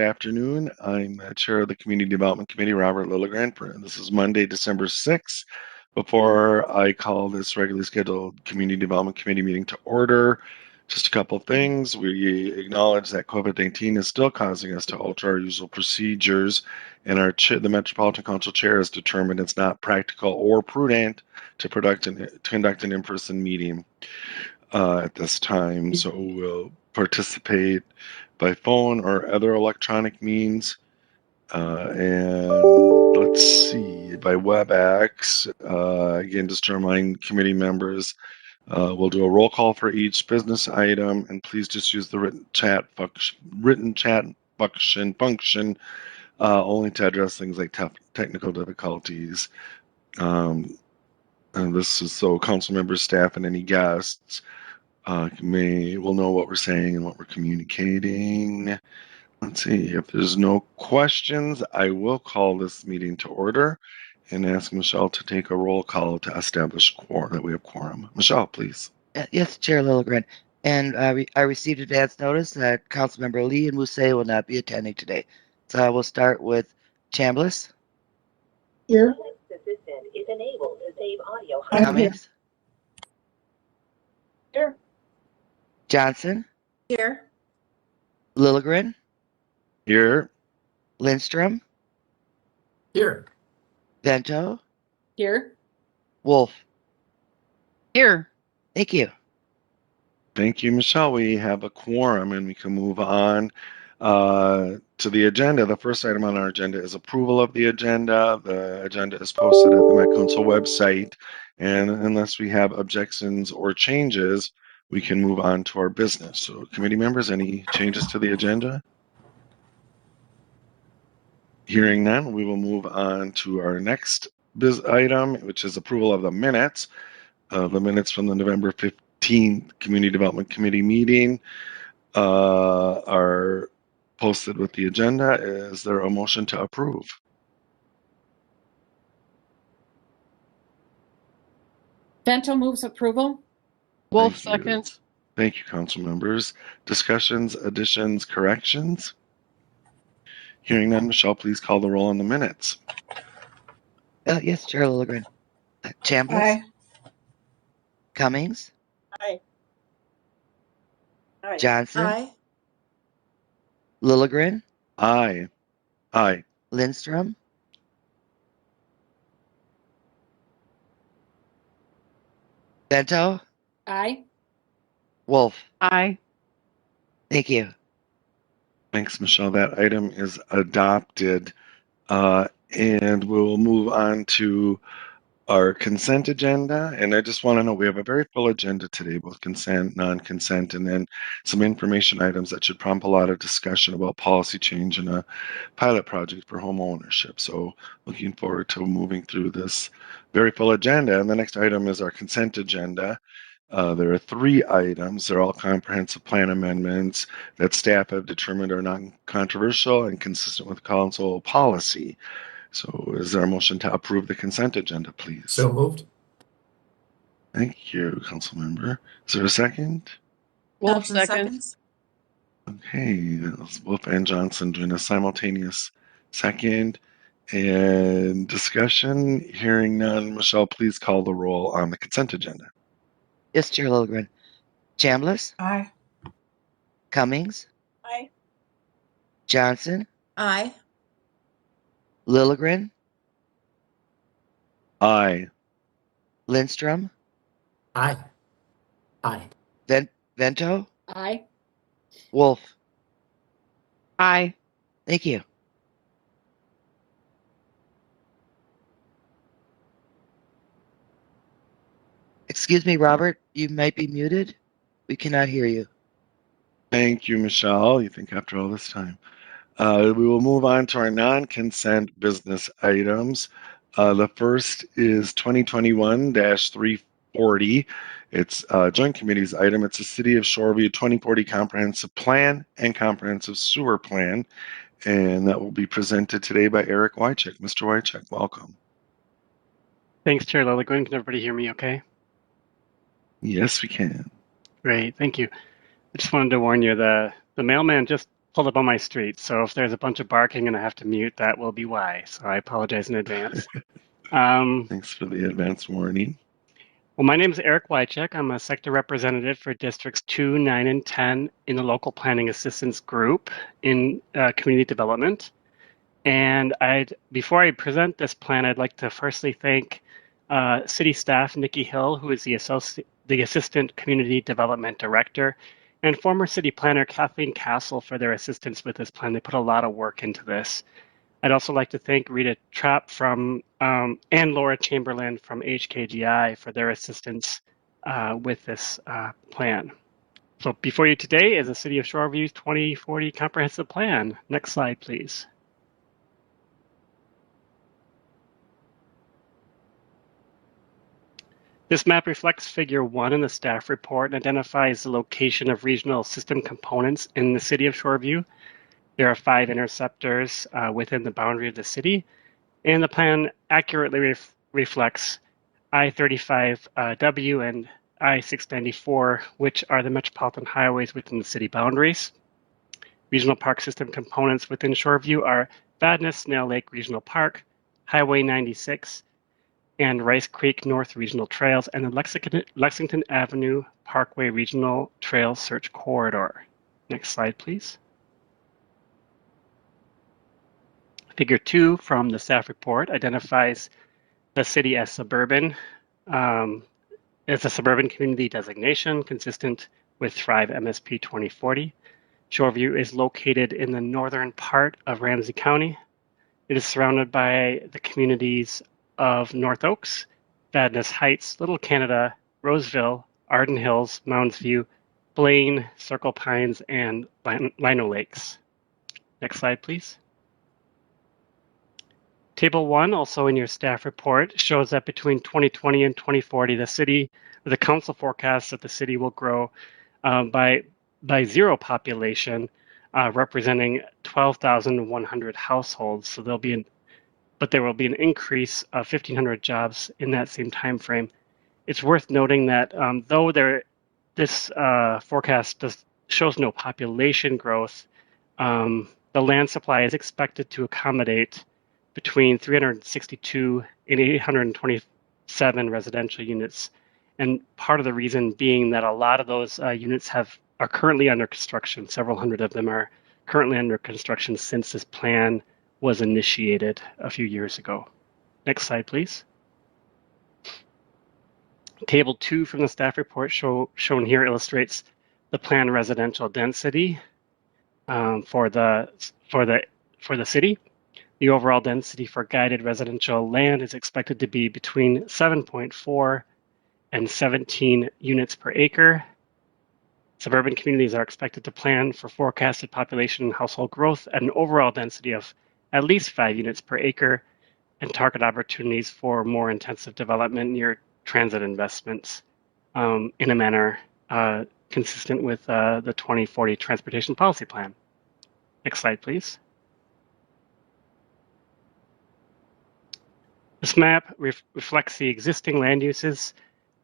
afternoon. I'm Chair of the Community Development Committee, Robert Lilligren. This is Monday, December 6th. Before I call this regularly scheduled Community Development Committee meeting to order, just a couple of things. We acknowledge that COVID-19 is still causing us to alter our usual procedures, and the Metropolitan Council Chair has determined it's not practical or prudent to conduct an in-person meeting at this time. So we'll participate by phone or other electronic means. And let's see, by WebEx, again, just to remind committee members, we'll do a roll call for each business item, and please just use the written chat function only to address things like technical difficulties. And this is so council members, staff, and any guests will know what we're saying and what we're communicating. Let's see, if there's no questions, I will call this meeting to order and ask Michelle to take a roll call to establish that we have quorum. Michelle, please. Yes, Chair Lilligren. And I received advance notice that Councilmember Lee and Musse will not be attending today. So I will start with Chambliss. Here. Assistant is enabled to save audio. Cummings. Here. Johnson. Here. Lilligren. Here. Lindstrom. Here. Vento. Here. Wolf. Here. Thank you. Thank you, Michelle. We have a quorum and we can move on to the agenda. The first item on our agenda is approval of the agenda. The agenda is posted at the Met Council website, and unless we have objections or changes, we can move on to our business. So committee members, any changes to the agenda? Hearing none, we will move on to our next item, which is approval of the minutes. The minutes from the November 15th Community Development Committee meeting are posted with the agenda. Is there a motion to approve? Vento moves approval. Wolf seconds. Thank you, council members. Discussions, additions, corrections? Hearing none, Michelle, please call the roll on the minutes. Yes, Chair Lilligren. Chambliss. Aye. Cummings. Aye. Aye. Johnson. Aye. Lilligren. Aye. Aye. Lindstrom. Vento. Aye. Wolf. Aye. Thank you. Thanks, Michelle. That item is adopted. And we'll move on to our consent agenda. And I just want to know, we have a very full agenda today, both consent, non-consent, and then some information items that should prompt a lot of discussion about policy change and a pilot project for home ownership. So looking forward to moving through this very full agenda. And the next item is our consent agenda. There are 3 items. They're all comprehensive plan amendments that staff have determined are non-controversial and consistent with council policy. So is there a motion to approve the consent agenda, please? So moved. Thank you, council member. Is there a second? Wolf seconds. Okay, Wolf and Johnson doing a simultaneous second. And discussion, hearing none. Michelle, please call the roll on the consent agenda. Yes, Chair Lilligren. Chambliss. Aye. Cummings. Aye. Johnson. Aye. Lilligren. Aye. Lindstrom. Aye. Aye. Vento. Aye. Wolf. Aye. Thank you. Excuse me, Robert, you might be muted. We cannot hear you. Thank you, Michelle. You think after all this time. We will move on to our non-consent business items. The first is 2021-340. It's a joint committee's item. It's a City of Shoreview 2040 Comprehensive Plan and Comprehensive Sewer Plan. And that will be presented today by Eric Wojchik. Mr. Wojchik, welcome. Thanks, Chair Lilligren. Can everybody hear me okay? Yes, we can. Great, thank you. I just wanted to warn you, the mailman just pulled up on my street. So if there's a bunch of barking and I have to mute, that will be why. So I apologize in advance. Thanks for the advance warning. Well, my name is Eric Wojchik. I'm a sector representative for districts 2, 9, and 10 in the local planning assistance group in community development. And before I present this plan, I'd like to firstly thank city staff Nikki Hill, who is the Assistant Community Development Director, and former city planner Kathleen Castle for their assistance with this plan. They put a lot of work into this. I'd also like to thank Rita Trapp and Laura Chamberlain from HKGI for their assistance with this plan. So before you today is the City of Shoreview's 2040 Comprehensive Plan. Next slide, please. This map reflects Figure 1 in the staff report and identifies the location of regional system components in the City of Shoreview. There are 5 interceptors within the boundary of the city, and the plan accurately reflects I-35W and I-694, which are the metropolitan highways within the city boundaries. Regional park system components within Shoreview are Vadnais Snail Lake Regional Park, Highway 96, and Rice Creek North Regional Trails, and the Lexington Avenue Parkway Regional Trail Search Corridor. Next slide, please. Figure 2 from the staff report identifies the city as suburban, as a suburban community designation consistent with Thrive MSP 2040. Shoreview is located in the northern part of Ramsey County. It is surrounded by the communities of North Oaks, Vadnais Heights, Little Canada, Roseville, Arden Hills, Mounds View, Blaine, Circle Pines, and Lino Lakes. Next slide, please. Table 1, also in your staff report, shows that between 2020 and 2040, the council forecasts that the city will grow by 0 population, representing 12,100 households. So there will be an increase of 1,500 jobs in that same time frame. It's worth noting that though this forecast shows no population growth, the land supply is expected to accommodate between 362 and 827 residential units. And part of the reason being that a lot of those units are currently under construction. Several hundred of them are currently under construction since this plan was initiated a few years ago. Next slide, please. Table 2 from the staff report shown here illustrates the planned residential density for the city. The overall density for guided residential land is expected to be between 7.4 and 17 units per acre. Suburban communities are expected to plan for forecasted population and household growth at an overall density of at least 5 units per acre and target opportunities for more intensive development near transit investments in a manner consistent with the 2040 Transportation Policy Plan. Next slide, please. This map reflects the existing land uses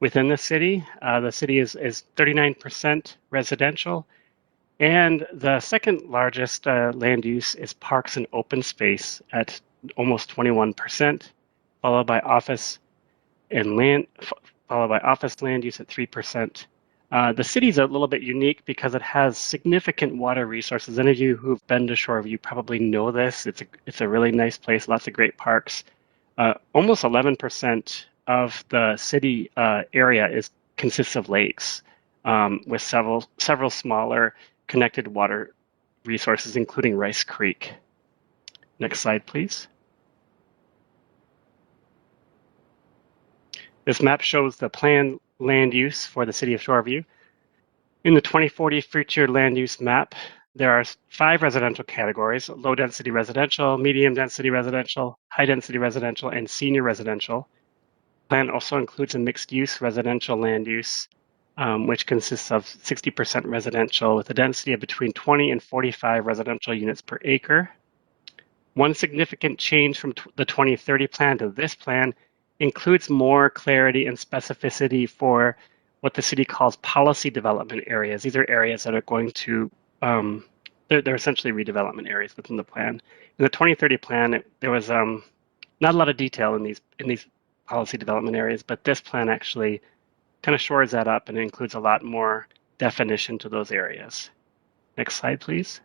within the city. The city is 39% residential, and the second largest land use is parks and open space at almost 21%, followed by office land use at 3%. The city is a little bit unique because it has significant water resources. Any of you who've been to Shoreview probably know this. It's a really nice place, lots of great parks. Almost 11% of the city area consists of lakes, with several smaller connected water resources, including Rice Creek. Next slide, please. This map shows the planned land use for the city of Shoreview. In the 2040 future land use map, there are 5 residential categories: low density residential, medium density residential, high density residential, and senior residential. The plan also includes a mixed use residential land use, which consists of 60% residential with a density of between 20 and 45 residential units per acre. One significant change from the 2030 plan to this plan includes more clarity and specificity for what the city calls policy development areas. These are areas that are going to, they're essentially redevelopment areas within the plan. In the 2030 plan, there was not a lot of detail in these policy development areas, but this plan actually kind of shores that up and includes a lot more definition to those areas. Next slide, please.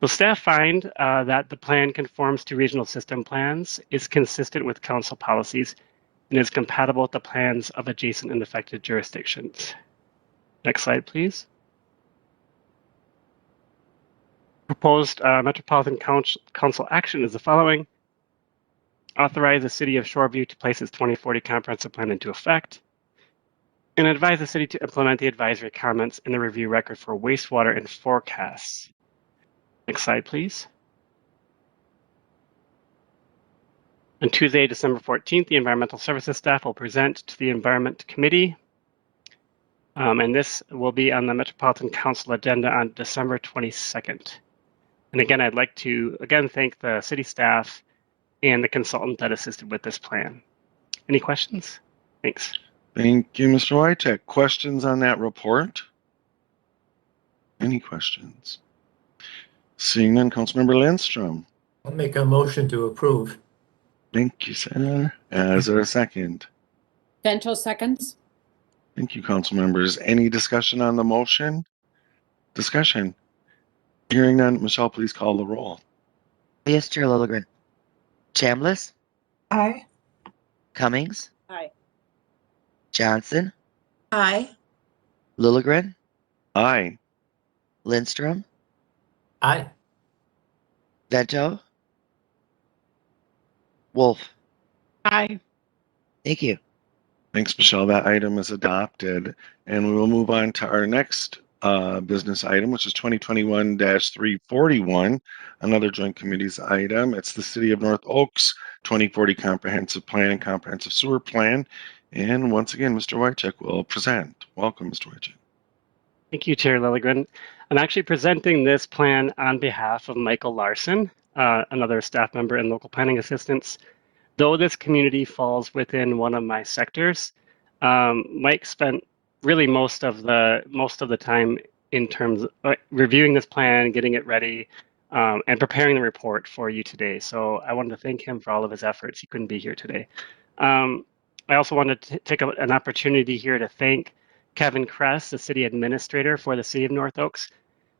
So staff find that the plan conforms to regional system plans, is consistent with council policies, and is compatible with the plans of adjacent and affected jurisdictions. Next slide, please. Proposed Metropolitan Council action is the following. Authorize the City of Shoreview to place its 2040 comprehensive plan into effect, and advise the city to implement the advisory comments in the review record for wastewater and forecasts. Next slide, please. On Tuesday, December 14th, the Environmental Services staff will present to the Environment Committee, and this will be on the Metropolitan Council agenda on December 22nd. And again, I'd like to thank the city staff and the consultant that assisted with this plan. Any questions? Thanks. Thank you, Mr. Wojchik. Questions on that report? Any questions? Seeing none, Councilmember Lindstrom. I'll make a motion to approve. Thank you, sir. Is there a second? Bento seconds. Thank you, council members. Any discussion on the motion? Discussion. Hearing none, Michelle, please call the roll. Yes, Chair Lilligren. Chambliss, Aye. Cummings, Aye. Johnson, Aye. Lilligren, Aye. Lindstrom, Aye. Vento, Wolf. Aye. Thank you. Thanks, Michelle. That item is adopted. And we will move on to our next business item, which is 2021-341, another joint committees item. It's the City of North Oaks 2040 Comprehensive Plan and Comprehensive Sewer Plan. And once again, Mr. Wojchik will present. Welcome, Mr. Wojchik. Thank you, Chair Lilligren. I'm actually presenting this plan on behalf of Michael Larson, another staff member and local planning assistants. Though this community falls within one of my sectors, Mike spent really most of the time in terms of reviewing this plan, getting it ready, and preparing the report for you today. So I wanted to thank him for all of his efforts. He couldn't be here today. I also wanted to take an opportunity here to thank Kevin Kress, the city administrator for the City of North Oaks.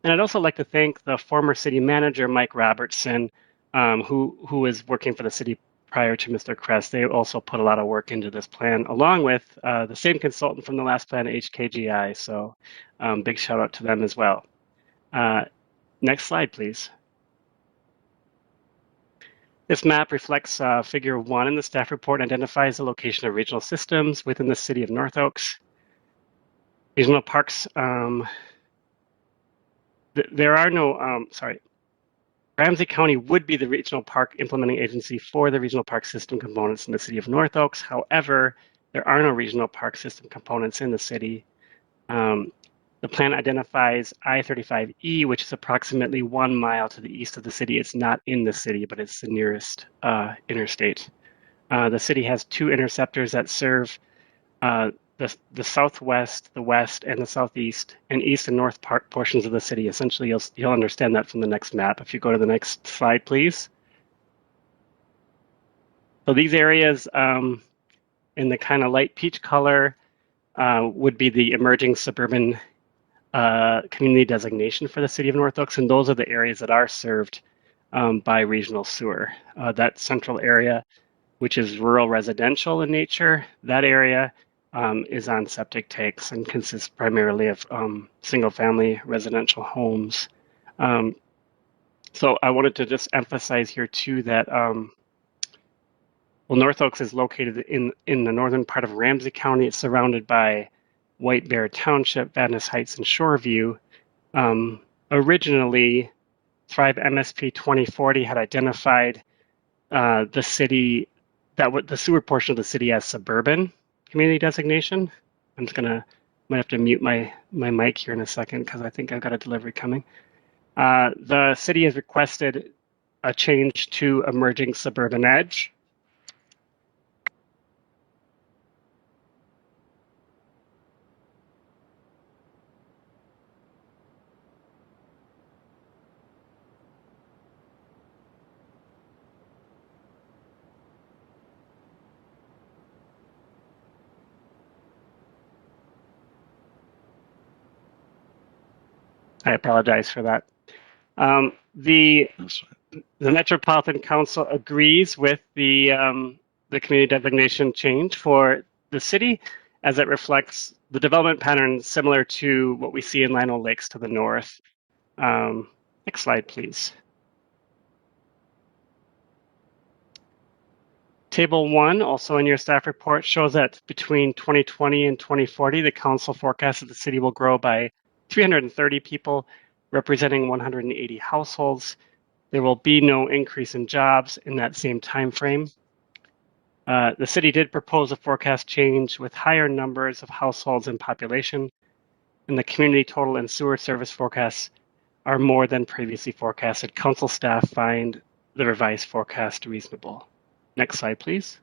And I'd also like to thank the former city manager, Mike Robertson, who was working for the city prior to Mr. Kress. They also put a lot of work into this plan, along with the same consultant from the last plan, HKGI. So big shout out to them as well. Next slide, please. This map reflects figure 1 in the staff report and identifies the location of regional systems within the city of North Oaks. Regional parks, there are no, Ramsey County would be the regional park implementing agency for the regional park system components in the city of North Oaks. However, there are no regional park system components in the city. The plan identifies I-35E, which is approximately 1 mile to the east of the city. It's not in the city, but it's the nearest interstate. The city has 2 interceptors that serve the southwest, the west, and the southeast, and east and north portions of the city. Essentially, you'll understand that from the next map. If you go to the next slide, please. So these areas in the kind of light peach color would be the emerging suburban community designation for the city of North Oaks, and those are the areas that are served by regional sewer. That central area, which is rural residential in nature, that area is on septic tanks and consists primarily of single-family residential homes. So I wanted to just emphasize here too that North Oaks is located in the northern part of Ramsey County. It's surrounded by White Bear Township, Vadnais Heights, and Shoreview. Originally, Thrive MSP 2040 had identified the city, the sewer portion of the city as suburban community designation. I'm just might have to mute my mic here in a second because I think I've got a delivery coming. The city has requested a change to emerging suburban edge. I apologize for that. The That's right. Metropolitan Council agrees with the community designation change for the city, as it reflects the development pattern similar to what we see in Lino Lakes to the north. Next slide, please. Table 1, also in your staff report, shows that between 2020 and 2040, the council forecasts that the city will grow by 330 people, representing 180 households. There will be no increase in jobs in that same time frame. The city did propose a forecast change with higher numbers of households and population, and the community total and sewer service forecasts are more than previously forecasted. Council staff find the revised forecast reasonable. Next slide, please.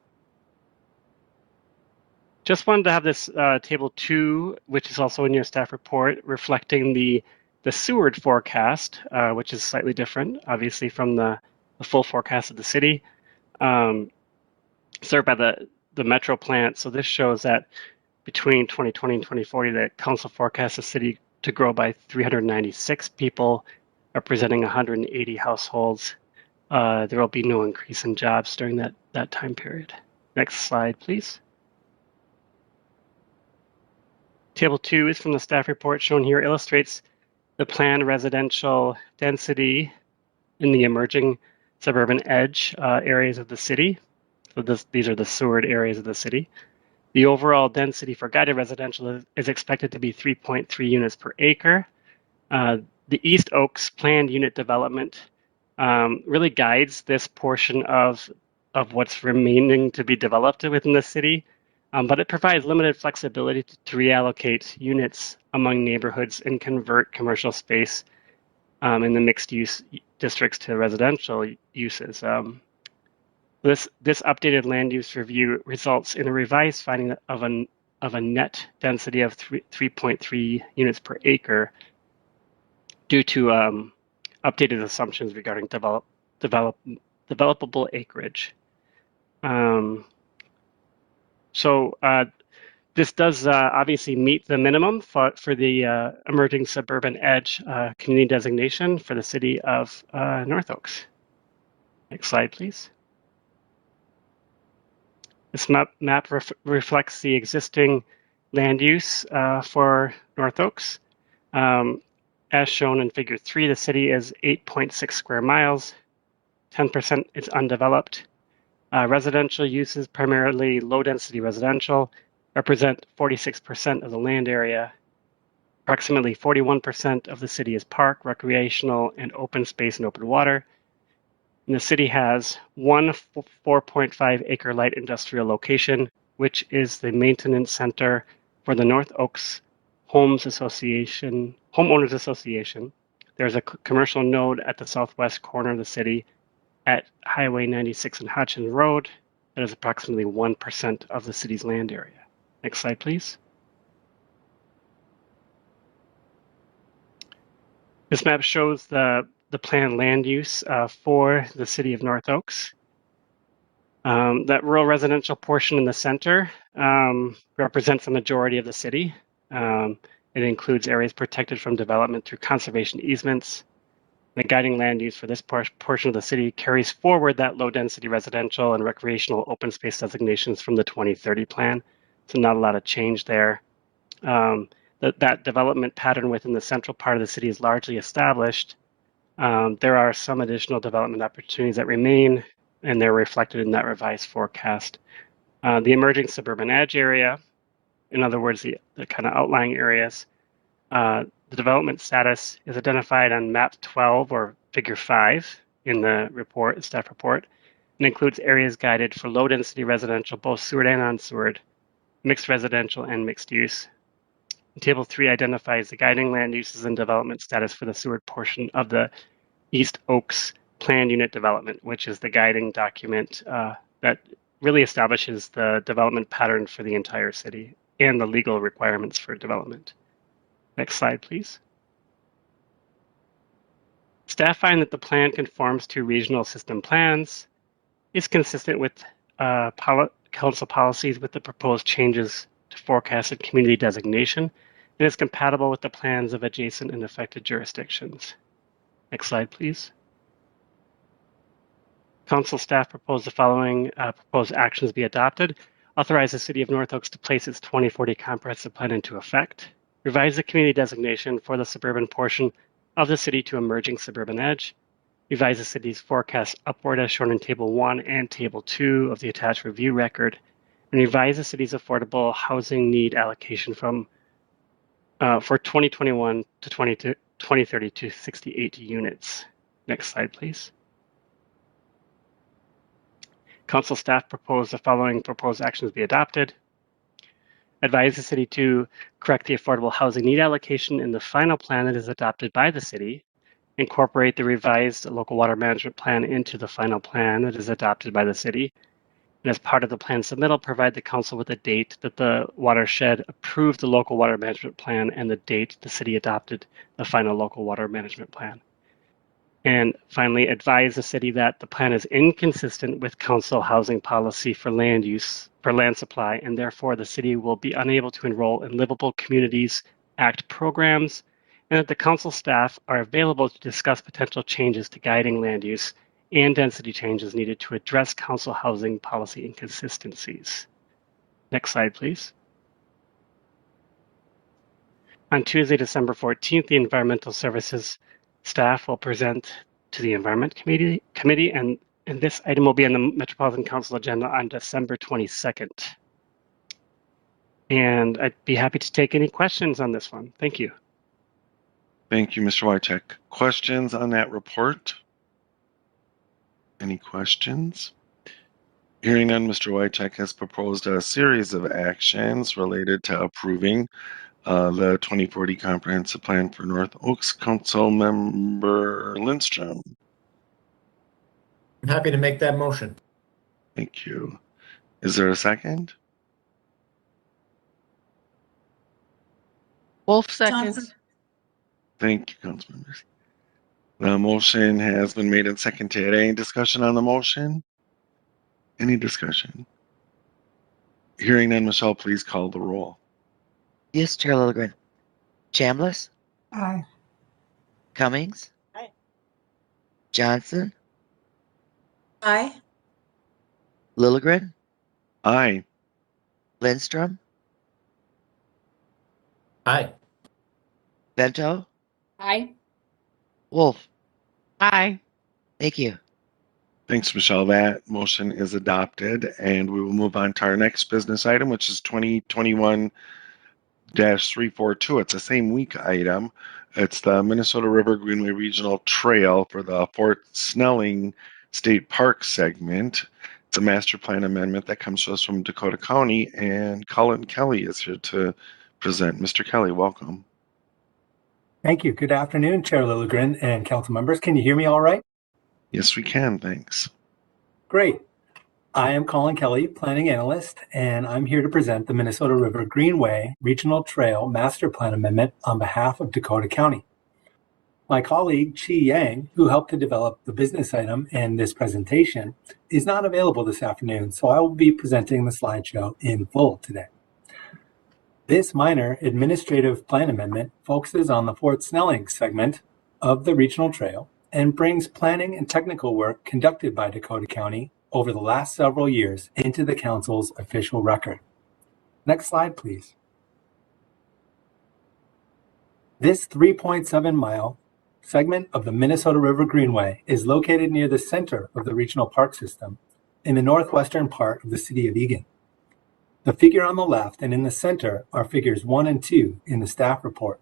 Just wanted to have this table 2, which is also in your staff report, reflecting the Seward forecast, which is slightly different, obviously, from the full forecast of the city, served by the Metro plant. So this shows that between 2020 and 2040, the council forecasts the city to grow by 396 people, representing 180 households. There will be no increase in jobs during that time period. Next slide, please. Table 2 is from the staff report shown here, illustrates the planned residential density in the emerging suburban edge areas of the city. So these are the Seward areas of the city. The overall density for guided residential is expected to be 3.3 units per acre. The East Oaks planned unit development really guides this portion of what's remaining to be developed within the city, but it provides limited flexibility to reallocate units among neighborhoods and convert commercial space in the mixed use districts to residential uses. This updated land use review results in a revised finding of a net density of 3.3 units per acre due to updated assumptions regarding developable acreage. This does obviously meet the minimum for the emerging suburban edge community designation for the city of North Oaks. Next slide, please. This map reflects the existing land use for North Oaks. As shown in figure 3, the city is 8.6 square miles, 10% is undeveloped. Residential uses, primarily low density residential, represent 46% of the land area. Approximately 41% of the city is park, recreational, and open space and open water. And the city has one 4.5 acre light industrial location, which is the maintenance center for the North Oaks Homeowners Association. There's a commercial node at the southwest corner of the city at Highway 96 and Hutchins Road. That is approximately 1% of the city's land area. Next slide, please. This map shows the planned land use for the city of North Oaks. That rural residential portion in the center represents the majority of the city. It includes areas protected from development through conservation easements. The guiding land use for this portion of the city carries forward that low density residential and recreational open space designations from the 2030 plan. So not a lot of change there. That development pattern within the central part of the city is largely established. There are some additional development opportunities that remain, and they're reflected in that revised forecast. The emerging suburban edge area, in other words, the kind of outlying areas, the development status is identified on map 12 or figure 5 in the staff report, and includes areas guided for low density residential, both Seward and non-Seward, mixed residential and mixed use. Table 3 identifies the guiding land uses and development status for the Seward portion of the East Oaks planned unit development, which is the guiding document that really establishes the development pattern for the entire city and the legal requirements for development. Next slide, please. Staff find that the plan conforms to regional system plans, is consistent with council policies with the proposed changes to forecasted community designation, and is compatible with the plans of adjacent and affected jurisdictions. Next slide, please. Council staff propose the following proposed actions be adopted. Authorize the City of North Oaks to place its 2040 comprehensive plan into effect. Revise the community designation for the suburban portion of the city to emerging suburban edge. Revise the city's forecast upward as shown in Table 1 and Table 2 of the attached review record. And revise the city's affordable housing need allocation from for 2021 to 2030 to 68 units. Next slide, please. Council staff propose the following proposed actions be adopted. Advise the city to correct the affordable housing need allocation in the final plan that is adopted by the city. Incorporate the revised local water management plan into the final plan that is adopted by the city. And as part of the plan submittal, provide the council with a date that the watershed approved the local water management plan and the date the city adopted the final local water management plan. And finally, advise the city that the plan is inconsistent with council housing policy for land use, for land supply, and therefore the city will be unable to enroll in Livable Communities Act programs, and that the council staff are available to discuss potential changes to guiding land use and density changes needed to address council housing policy inconsistencies. Next slide, please. On Tuesday, December 14th, the Environmental Services staff will present to the Environment Committee, and this item will be on the Metropolitan Council agenda on December 22nd. And I'd be happy to take any questions on this one. Thank you. Thank you, Mr. Wojchik. Questions on that report? Any questions? Hearing none, Mr. Wojchik has proposed a series of actions related to approving the 2040 Comprehensive Plan for North Oaks. Council Member Lindstrom. I'm happy to make that motion. Thank you. Is there a second? Wolf seconds. Thank you, council members. The motion has been made and seconded. Any discussion on the motion? Any discussion? Hearing none, Michelle, please call the roll. Yes, Chair Lilligren. Chambliss, Aye. Cummings. Aye. Johnson, Aye. Lilligren, Aye. Lindstrom, Aye. Bento, Aye. Wolf. Aye. Thank you. Thanks, Michelle. That motion is adopted, and we will move on to our next business item, which is 2021-342. It's a same week item. It's the Minnesota River Greenway Regional Trail for the Fort Snelling State Park segment. It's a master plan amendment that comes to us from Dakota County, and Colin Kelly is here to present. Mr. Kelly, welcome. Thank you. Good afternoon, Chair Lilligren and council members. Can you hear me all right? Yes, we can. Thanks. Great. I am Colin Kelly, planning analyst, and I'm here to present the Minnesota River Greenway Regional Trail Master Plan Amendment on behalf of Dakota County. My colleague, Chi Yang, who helped to develop the business item and this presentation, is not available this afternoon, so I will be presenting the slideshow in full today. This minor administrative plan amendment focuses on the Fort Snelling segment of the regional trail and brings planning and technical work conducted by Dakota County over the last several years into the council's official record. Next slide, please. This 3.7 mile segment of the Minnesota River Greenway is located near the center of the regional park system in the northwestern part of the city of Eagan. The figure on the left and in the center are figures 1 and 2 in the staff report.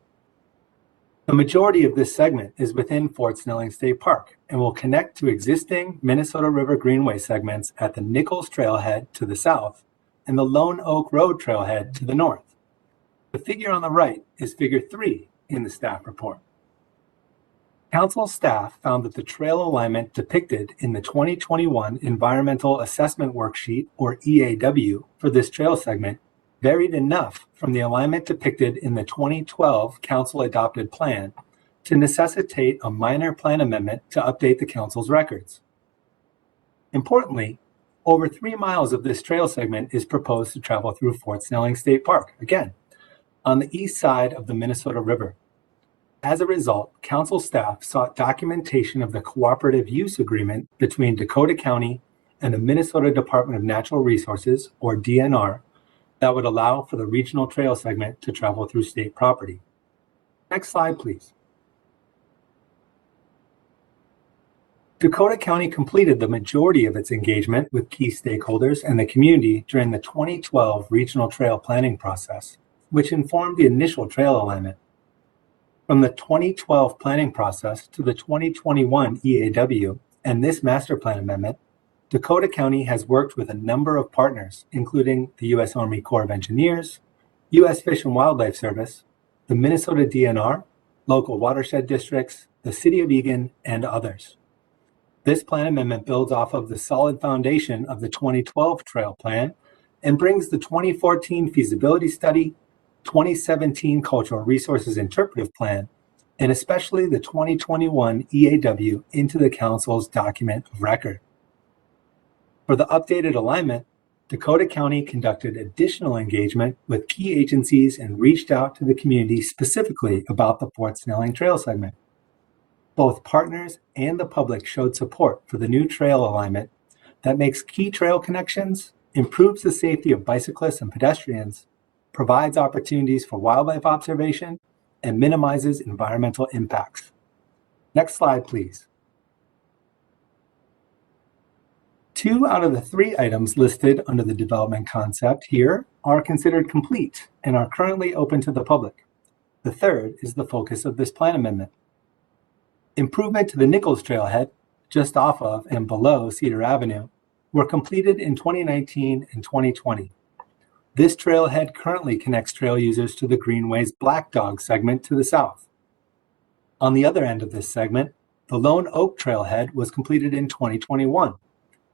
The majority of this segment is within Fort Snelling State Park and will connect to existing Minnesota River Greenway segments at the Nichols Trailhead to the south and the Lone Oak Road Trailhead to the north. The figure on the right is figure 3 in the staff report. Council staff found that the trail alignment depicted in the 2021 Environmental Assessment Worksheet, or EAW, for this trail segment varied enough from the alignment depicted in the 2012 council adopted plan to necessitate a minor plan amendment to update the council's records. Importantly, over 3 miles of this trail segment is proposed to travel through Fort Snelling State Park. Again, on the east side of the Minnesota River. As a result, council staff sought documentation of the cooperative use agreement between Dakota County and the Minnesota Department of Natural Resources, or DNR, that would allow for the regional trail segment to travel through state property. Next slide, please. Dakota County completed the majority of its engagement with key stakeholders and the community during the 2012 regional trail planning process, which informed the initial trail alignment. From the 2012 planning process to the 2021 EAW and this master plan amendment, Dakota County has worked with a number of partners, including the U.S. Army Corps of Engineers, U.S. Fish and Wildlife Service, the Minnesota DNR, local watershed districts, the City of Eagan, and others. This plan amendment builds off of the solid foundation of the 2012 trail plan and brings the 2014 feasibility study, 2017 Cultural Resources Interpretive Plan, and especially the 2021 EAW into the Council's document of record. For the updated alignment, Dakota County conducted additional engagement with key agencies and reached out to the community specifically about the Fort Snelling Trail segment. Both partners and the public showed support for the new trail alignment that makes key trail connections, improves the safety of bicyclists and pedestrians, provides opportunities for wildlife observation, and minimizes environmental impacts. Next slide, please. 2 out of the 3 items listed under the development concept here are considered complete and are currently open to the public. The third is the focus of this plan amendment. Improvement to the Nichols Trailhead, just off of and below Cedar Avenue, were completed in 2019 and 2020. This trailhead currently connects trail users to the Greenway's Black Dog segment to the south. On the other end of this segment, the Lone Oak Trailhead was completed in 2021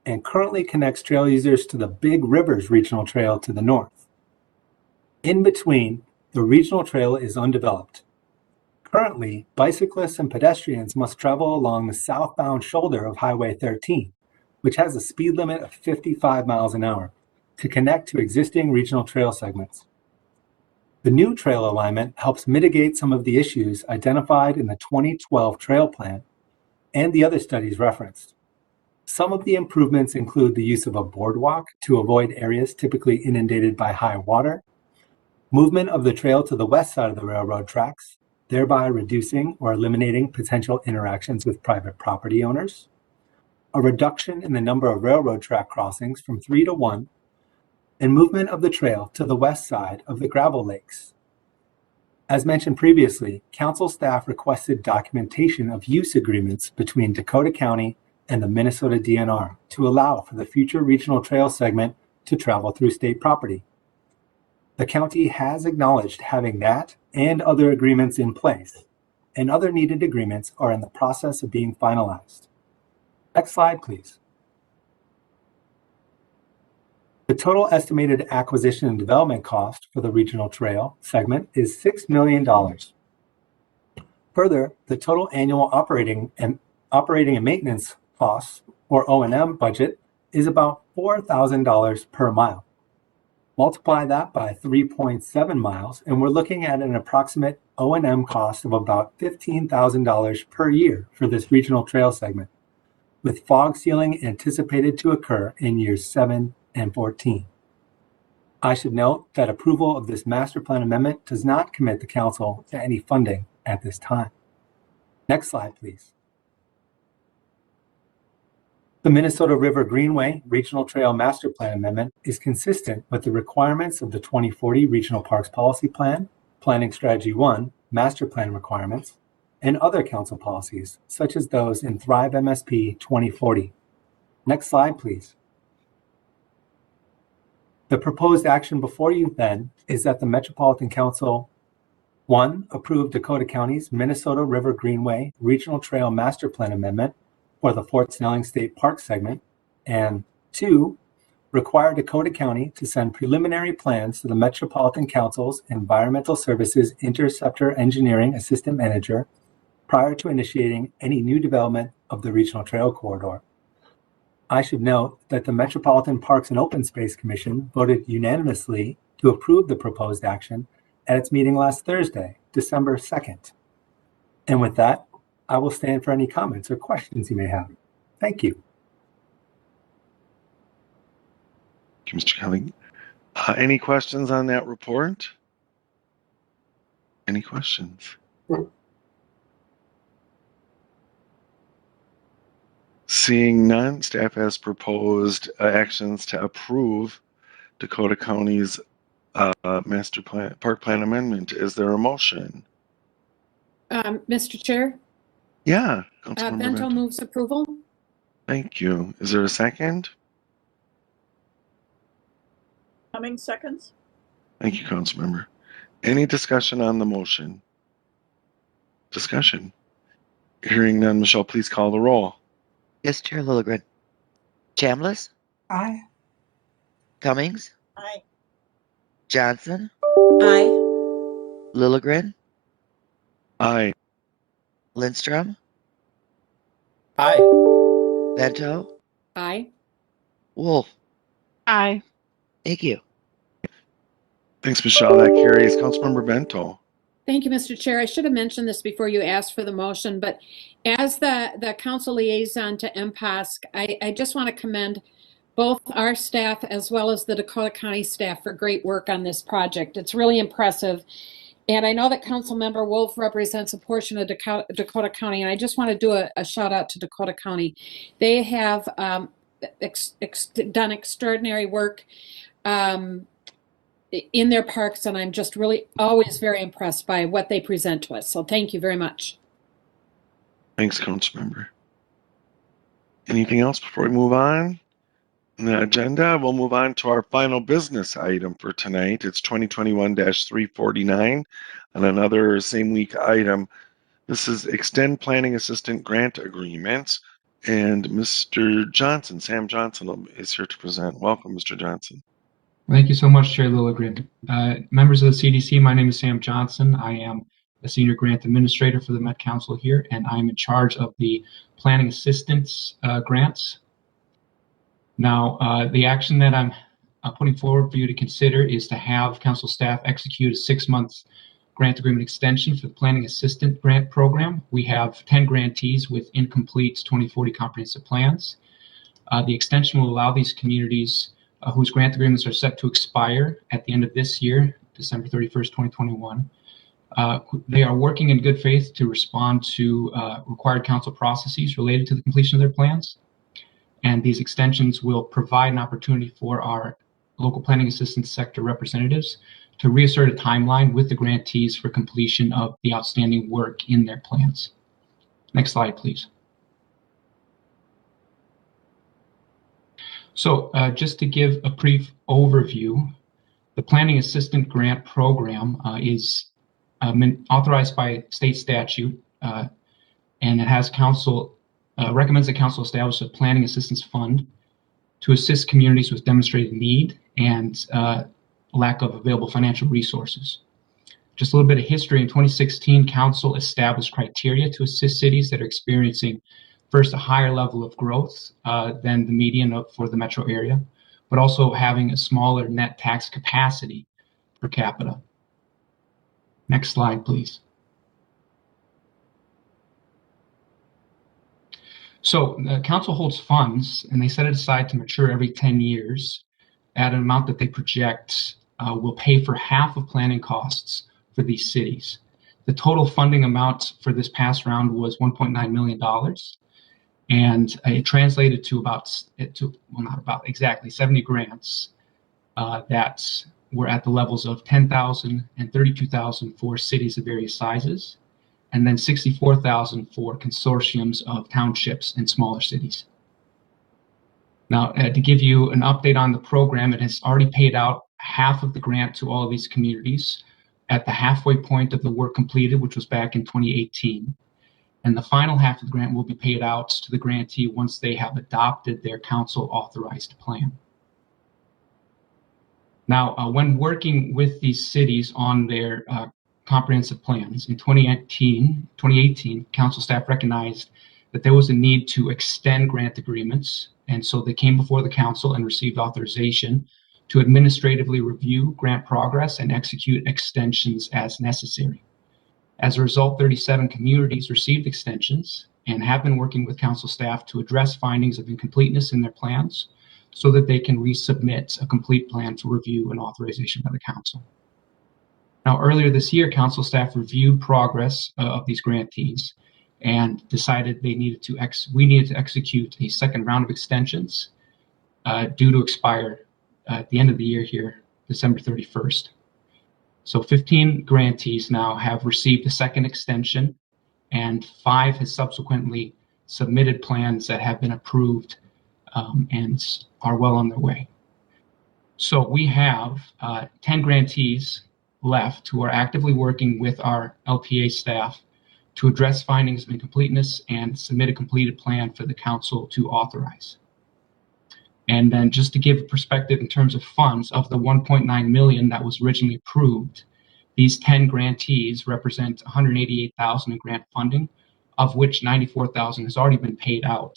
and currently connects trail users to the Big Rivers Regional Trail to the north. In between, the regional trail is undeveloped. Currently, bicyclists and pedestrians must travel along the southbound shoulder of Highway 13, which has a speed limit of 55 miles an hour, to connect to existing regional trail segments. The new trail alignment helps mitigate some of the issues identified in the 2012 trail plan and the other studies referenced. Some of the improvements include the use of a boardwalk to avoid areas typically inundated by high water, movement of the trail to the west side of the railroad tracks, thereby reducing or eliminating potential interactions with private property owners, a reduction in the number of railroad track crossings from 3 to 1, and movement of the trail to the west side of the gravel lakes. As mentioned previously, council staff requested documentation of use agreements between Dakota County and the Minnesota DNR to allow for the future regional trail segment to travel through state property. The county has acknowledged having that and other agreements in place, and other needed agreements are in the process of being finalized. Next slide, please. The total estimated acquisition and development cost for the regional trail segment is $6 million. Further, the total annual operating and maintenance costs, or O&M budget, is about $4,000 per mile. Multiply that by 3.7 miles, and we're looking at an approximate O&M cost of about $15,000 per year for this regional trail segment, with fog sealing anticipated to occur in years 7 and 14. I should note that approval of this master plan amendment does not commit the council to any funding at this time. Next slide, please. The Minnesota River Greenway Regional Trail Master Plan Amendment is consistent with the requirements of the 2040 Regional Parks Policy Plan, Planning Strategy 1, Master Plan requirements, and other council policies, such as those in Thrive MSP 2040. Next slide, please. The proposed action before you then is that the Metropolitan Council 1. Approve Dakota County's Minnesota River Greenway Regional Trail Master Plan Amendment for the Fort Snelling State Park segment, and 2. Require Dakota County to send preliminary plans to the Metropolitan Council's Environmental Services Interceptor Engineering Assistant Manager prior to initiating any new development of the Regional Trail Corridor. I should note that the Metropolitan Parks and Open Space Commission voted unanimously to approve the proposed action at its meeting last Thursday, December 2nd. And with that, I will stand for any comments or questions you may have. Thank you. Thank you, Mr. Kelly. Any questions on that report? Any questions? Seeing none, staff has proposed actions to approve Dakota County's master plan, park plan amendment. Is there a motion? Mr. Chair, Yeah, Councilmember Bento Bento. moves approval. Thank you. Is there a second? Cummings seconds. Thank you, Councilmember. Any discussion on the motion? Discussion. Hearing none, Michelle, please call the roll. Yes, Chair Lilligren. Chambliss, Aye. Cummings, Aye. Johnson, Aye. Lilligren, Aye. Lindstrom, Aye. Bento, Aye. Wolf. Aye. Thank you. Thanks, Michelle. That carries. Councilmember Bento. Thank you, Mr. Chair. I should have mentioned this before you asked for the motion, but as the council liaison to MPOSC, I just want to commend both our staff as well as the Dakota County staff for great work on this project. It's really impressive. And I know that Councilmember Wolf represents a portion of Dakota County, and I just want to do a shout out to Dakota County. They have done extraordinary work in their parks, and I'm just really always very impressed by what they present to us. So thank you very much. Thanks, Councilmember. Anything else before we move on? In the agenda, we'll move on to our final business item for tonight. It's 2021-349 and another same week item. This is Extend Planning Assistant Grant Agreements. And Mr. Johnson, Sam Johnson, is here to present. Welcome, Mr. Johnson. Thank you so much, Chair Lilligren. Members of the CDC, my name is Sam Johnson. I am a Senior Grant Administrator for the Met Council here, and I'm in charge of the Planning Assistance grants. Now, the action that I'm putting forward for you to consider is to have Council staff execute a 6-month grant agreement extension for the Planning Assistant Grant Program. We have 10 grantees with incomplete 2040 comprehensive plans. The extension will allow these communities whose grant agreements are set to expire at the end of this year, December 31st, 2021. They are working in good faith to respond to required council processes related to the completion of their plans. And these extensions will provide an opportunity for our local planning assistance sector representatives to reassert a timeline with the grantees for completion of the outstanding work in their plans. Next slide, please. So just to give a brief overview, the Planning Assistant Grant Program is authorized by state statute, and it has council, recommends that council establish a planning assistance fund to assist communities with demonstrated need and lack of available financial resources. Just a little bit of history. In 2016, council established criteria to assist cities that are experiencing first a higher level of growth than the median for the metro area, but also having a smaller net tax capacity per capita. Next slide, please. So the council holds funds and they set it aside to mature every 10 years at an amount that they project will pay for half of planning costs for these cities. The total funding amount for this past round was $1.9 million. And it translated to not about exactly 70 grants that were at the levels of 10,000 and 32,000 for cities of various sizes, and then 64,000 for consortiums of townships and smaller cities. Now, to give you an update on the program, it has already paid out half of the grant to all of these communities at the halfway point of the work completed, which was back in 2018. And the final half of the grant will be paid out to the grantee once they have adopted their council authorized plan. Now, when working with these cities on their comprehensive plans in 2018, council staff recognized that there was a need to extend grant agreements. And so they came before the council and received authorization to administratively review grant progress and execute extensions as necessary. As a result, 37 communities received extensions and have been working with council staff to address findings of incompleteness in their plans so that they can resubmit a complete plan for review and authorization by the council. Now, earlier this year, council staff reviewed progress of these grantees and decided we needed to execute a second round of extensions due to expire at the end of the year here, December 31st. So 15 grantees now have received a second extension, and 5 has subsequently submitted plans that have been approved and are well on their way. So we have 10 grantees left who are actively working with our LPA staff to address findings of incompleteness and submit a completed plan for the council to authorize. And then just to give a perspective in terms of funds, of the 1.9 million that was originally approved, these 10 grantees represent 188,000 in grant funding, of which 94,000 has already been paid out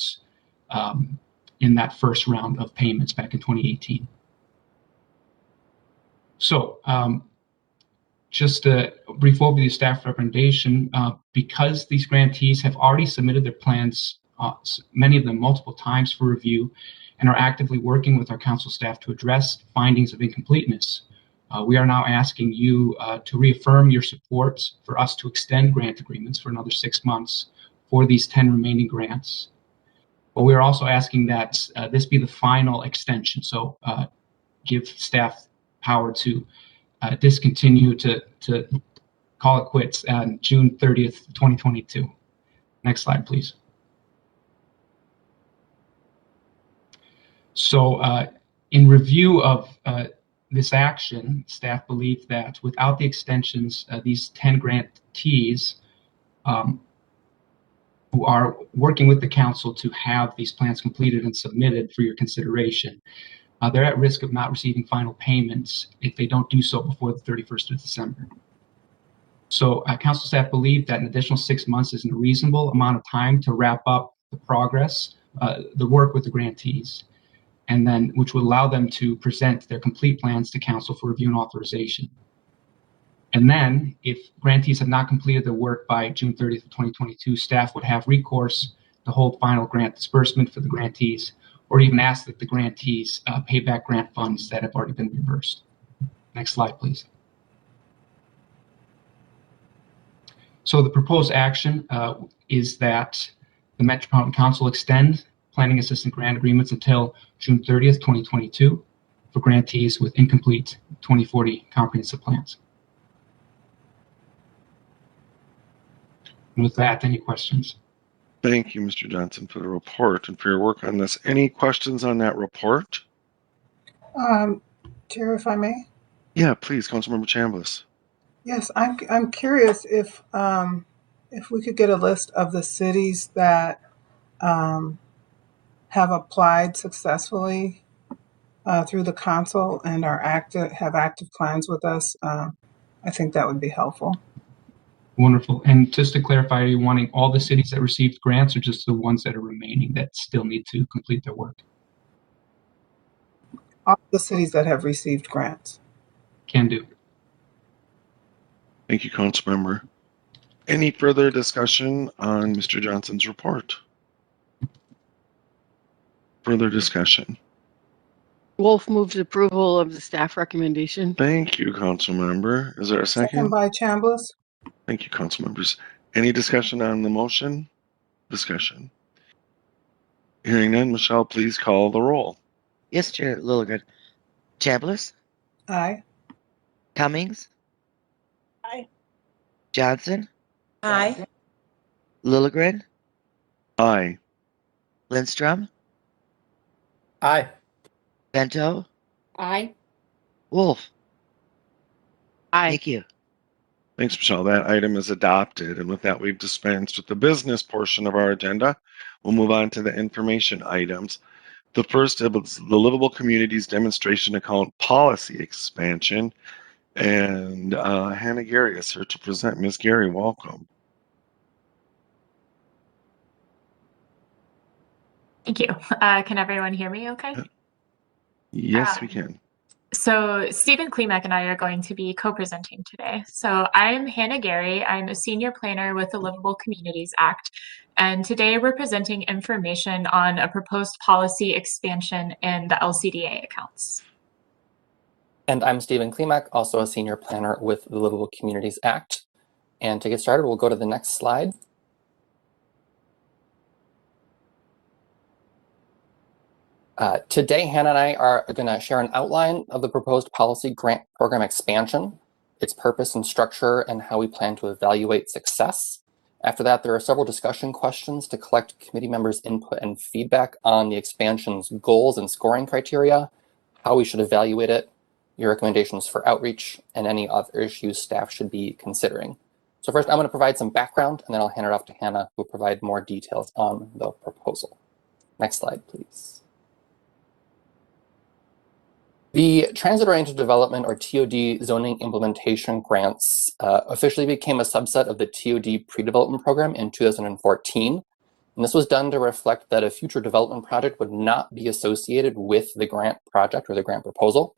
in that first round of payments back in 2018. So just a brief overview of staff recommendation, because these grantees have already submitted their plans, many of them multiple times for review, and are actively working with our council staff to address findings of incompleteness. We are now asking you to reaffirm your support for us to extend grant agreements for another 6 months for these 10 remaining grants. But we are also asking that this be the final extension, so give staff power to discontinue to call it quits on June 30th, 2022. Next slide, please. So in review of this action, staff believe that without the extensions, these 10 grantees who are working with the council to have these plans completed and submitted for your consideration, they're at risk of not receiving final payments if they don't do so before the 31st of December. So council staff believe that an additional 6 months is a reasonable amount of time to wrap up the progress, the work with the grantees, and then which would allow them to present their complete plans to council for review and authorization. And then if grantees have not completed their work by June 30th of 2022, staff would have recourse to hold final grant disbursement for the grantees, or even ask that the grantees pay back grant funds that have already been reimbursed. Next slide, please. So the proposed action is that the Metropolitan Council extend planning assistant grant agreements until June 30th, 2022 for grantees with incomplete 2040 comprehensive plans. And with that, any questions? Thank you, Mr. Johnson, for the report and for your work on this. Any questions on that report? Chair, if I may? Yeah, please, Councilmember Chambliss. Yes, I'm curious if we could get a list of the cities that have applied successfully through the council and have active plans with us. I think that would be helpful. Wonderful. And just to clarify, are you wanting all the cities that received grants or just the ones that are remaining that still need to complete their work? All the cities that have received grants. Can do. Thank you, Councilmember. Any further discussion on Mr. Johnson's report? Further discussion? Wolf moves approval of the staff recommendation. Thank you, Councilmember. Is there a second? Second by Chambliss. Thank you, Councilmembers. Any discussion on the motion? Discussion. Hearing none, Michelle, please call the roll. Yes, Chair Lilligren. Chambliss, Aye. Cummings, Aye. Johnson, Aye. Lilligren, Aye. Lindstrom, Aye. Bento, Aye. Wolf. Aye. Thank you. Thanks, Michelle. That item is adopted. And with that, we've dispensed with the business portion of our agenda. We'll move on to the information items. The first is the Livable Communities Demonstration Account Policy Expansion. And Hannah Gary is here to present. Ms. Gary, welcome. Thank you. Can everyone hear me okay? Yes, we can. So Stephen Klimek and I are going to be co-presenting today. So I'm Hannah Gary. I'm a senior planner with the Livable Communities Act. And today we're presenting information on a proposed policy expansion in the LCDA accounts. And I'm Stephen Klimek, also a senior planner with the Livable Communities Act. And to get started, we'll go to the next slide. Today, Hannah and I are going to share an outline of the proposed policy grant program expansion, its purpose and structure, and how we plan to evaluate success. After that, there are several discussion questions to collect committee members' input and feedback on the expansion's goals and scoring criteria, how we should evaluate it, your recommendations for outreach, and any other issues staff should be considering. So first, I'm going to provide some background, and then I'll hand it off to Hannah, who will provide more details on the proposal. Next slide, please. The Transit-Oriented Development, or TOD, zoning implementation grants officially became a subset of the TOD pre-development program in 2014. And this was done to reflect that a future development project would not be associated with the grant project or the grant proposal.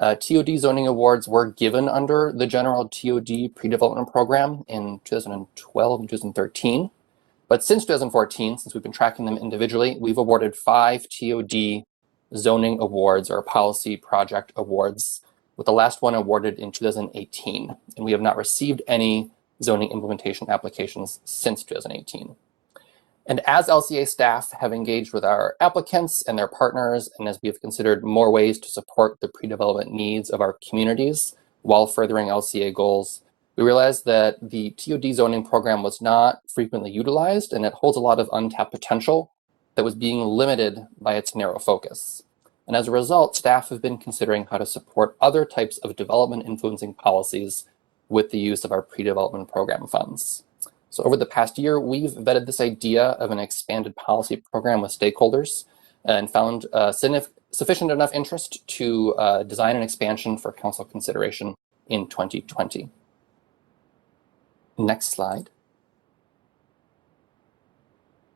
TOD zoning awards were given under the general TOD pre-development program in 2012 and 2013. But since 2014, since we've been tracking them individually, we've awarded 5 TOD zoning awards or policy project awards, with the last one awarded in 2018. And we have not received any zoning implementation applications since 2018. And as LCA staff have engaged with our applicants and their partners, and as we have considered more ways to support the pre-development needs of our communities while furthering LCA goals, we realized that the TOD zoning program was not frequently utilized, and it holds a lot of untapped potential that was being limited by its narrow focus. And as a result, staff have been considering how to support other types of development influencing policies with the use of our pre-development program funds. So over the past year, we've vetted this idea of an expanded policy program with stakeholders and found sufficient enough interest to design an expansion for council consideration in 2020. Next slide.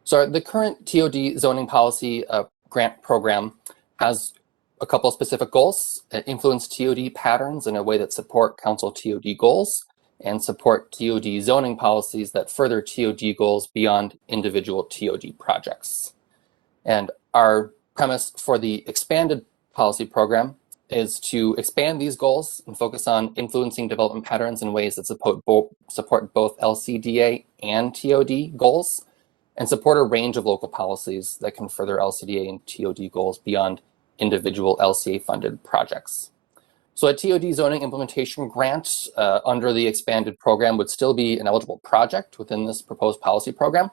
So the current TOD zoning policy grant program has a couple of specific goals: influence TOD patterns in a way that support council TOD goals, and support TOD zoning policies that further TOD goals beyond individual TOD projects. And our premise for the expanded policy program is to expand these goals and focus on influencing development patterns in ways that support both LCDA and TOD goals, and support a range of local policies that can further LCDA and TOD goals beyond individual LCA-funded projects. So a TOD zoning implementation grant under the expanded program would still be an eligible project within this proposed policy program,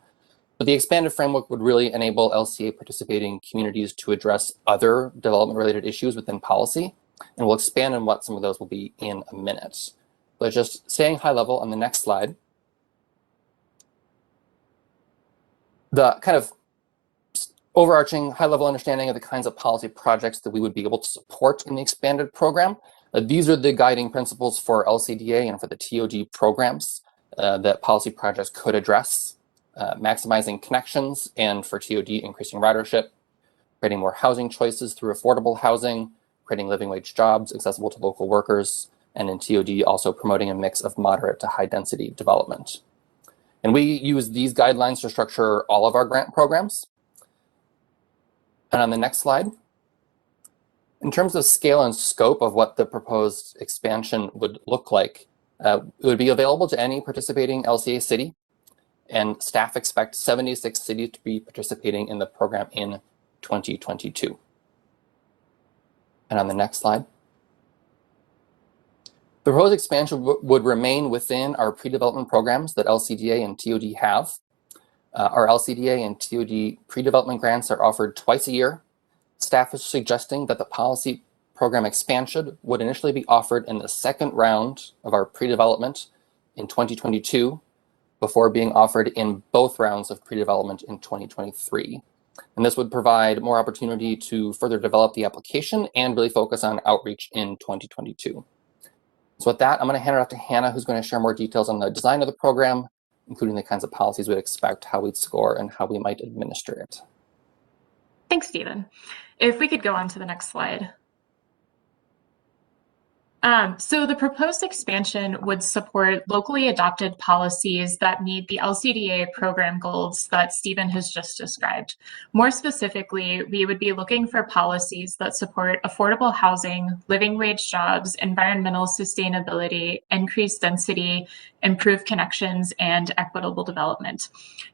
but the expanded framework would really enable LCA participating communities to address other development-related issues within policy, and we'll expand on what some of those will be in a minute. But just staying high level on the next slide, the kind of overarching high-level understanding of the kinds of policy projects that we would be able to support in the expanded program. These are the guiding principles for LCDA and for the TOD programs that policy projects could address: maximizing connections, and for TOD, increasing ridership, creating more housing choices through affordable housing, creating living wage jobs accessible to local workers, and in TOD also promoting a mix of moderate to high density development. And we use these guidelines to structure all of our grant programs. And on the next slide, in terms of scale and scope of what the proposed expansion would look like, it would be available to any participating LCA city, and staff expect 76 cities to be participating in the program in 2022. And on the next slide, the proposed expansion would remain within our pre-development programs that LCDA and TOD have. Our LCDA and TOD pre-development grants are offered twice a year. Staff is suggesting that the policy program expansion would initially be offered in the second round of our pre-development in 2022, before being offered in both rounds of pre-development in 2023. And this would provide more opportunity to further develop the application and really focus on outreach in 2022. So with that, I'm going to hand it off to Hannah, who's going to share more details on the design of the program, including the kinds of policies we'd expect, how we'd score, and how we might administer it. Thanks, Stephen. If we could go on to the next slide. So the proposed expansion would support locally adopted policies that meet the LCDA program goals that Stephen has just described. More specifically, we would be looking for policies that support affordable housing, living wage jobs, environmental sustainability, increased density, improved connections, and equitable development.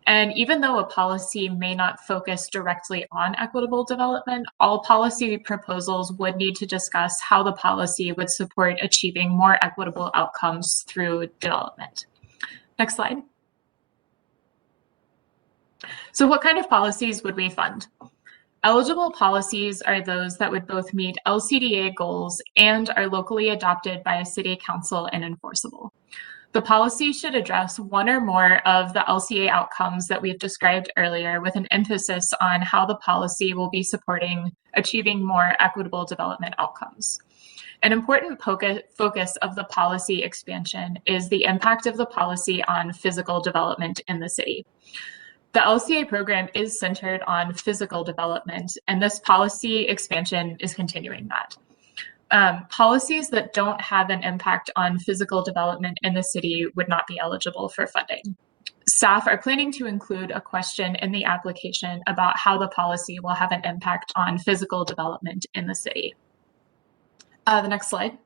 And even though a policy may not focus directly on equitable development, all policy proposals would need to discuss how the policy would support achieving more equitable outcomes through development. Next slide. So what kind of policies would we fund? Eligible policies are those that would both meet LCDA goals and are locally adopted by a city council and enforceable. The policy should address one or more of the LCA outcomes that we've described earlier, with an emphasis on how the policy will be supporting achieving more equitable development outcomes. An important focus of the policy expansion is the impact of the policy on physical development in the city. The LCA program is centered on physical development, and this policy expansion is continuing that. Policies that don't have an impact on physical development in the city would not be eligible for funding. Staff are planning to include a question in the application about how the policy will have an impact on physical development in the city. The next slide.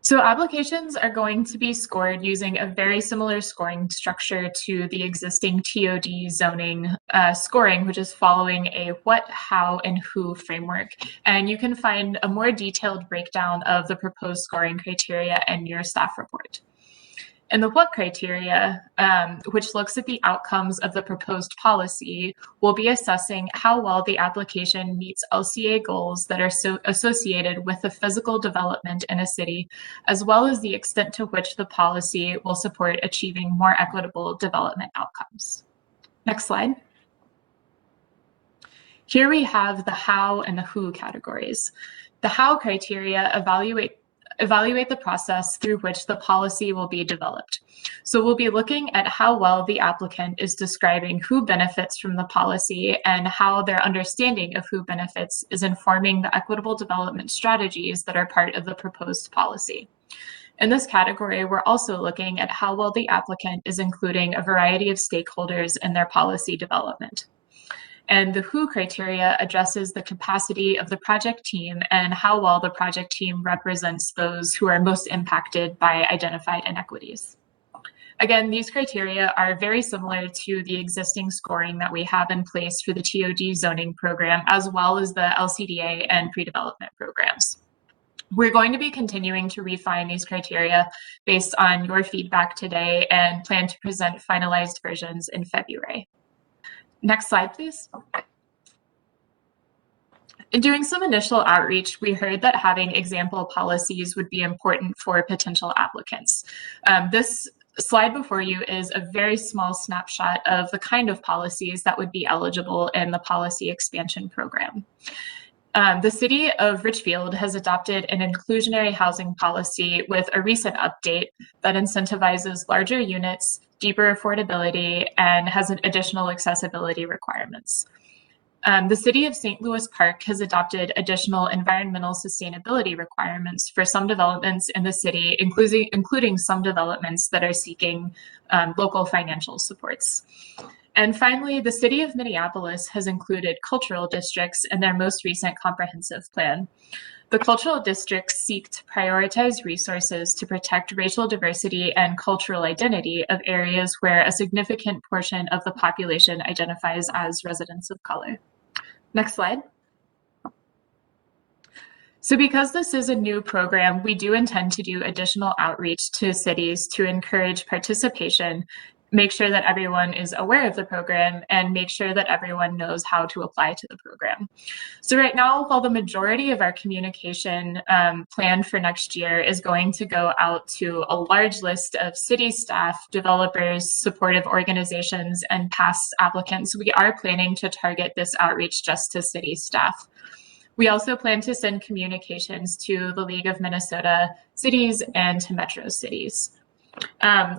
So applications are going to be scored using a very similar scoring structure to the existing TOD zoning scoring, which is following a what, how, and who framework. And you can find a more detailed breakdown of the proposed scoring criteria in your staff report. And the what criteria, which looks at the outcomes of the proposed policy, will be assessing how well the application meets LCA goals that are associated with the physical development in a city, as well as the extent to which the policy will support achieving more equitable development outcomes. Next slide. Here we have the how and the who categories. The how criteria evaluate the process through which the policy will be developed. So we'll be looking at how well the applicant is describing who benefits from the policy and how their understanding of who benefits is informing the equitable development strategies that are part of the proposed policy. In this category, we're also looking at how well the applicant is including a variety of stakeholders in their policy development. And the who criteria addresses the capacity of the project team and how well the project team represents those who are most impacted by identified inequities. Again, these criteria are very similar to the existing scoring that we have in place for the TOD zoning program, as well as the LCDA and pre-development programs. We're going to be continuing to refine these criteria based on your feedback today and plan to present finalized versions in February. Next slide, please. In doing some initial outreach, we heard that having example policies would be important for potential applicants. This slide before you is a very small snapshot of the kind of policies that would be eligible in the policy expansion program. The city of Richfield has adopted an inclusionary housing policy with a recent update that incentivizes larger units, deeper affordability, and has additional accessibility requirements. The city of St. Louis Park has adopted additional environmental sustainability requirements for some developments in the city, including some developments that are seeking local financial supports. And finally, the city of Minneapolis has included cultural districts in their most recent comprehensive plan. The cultural districts seek to prioritize resources to protect racial diversity and cultural identity of areas where a significant portion of the population identifies as residents of color. Next slide. So because this is a new program, we do intend to do additional outreach to cities to encourage participation, make sure that everyone is aware of the program, and make sure that everyone knows how to apply to the program. So right now, while the majority of our communication planned for next year is going to go out to a large list of city staff, developers, supportive organizations, and past applicants, we are planning to target this outreach just to city staff. We also plan to send communications to the League of Minnesota Cities and to Metro Cities.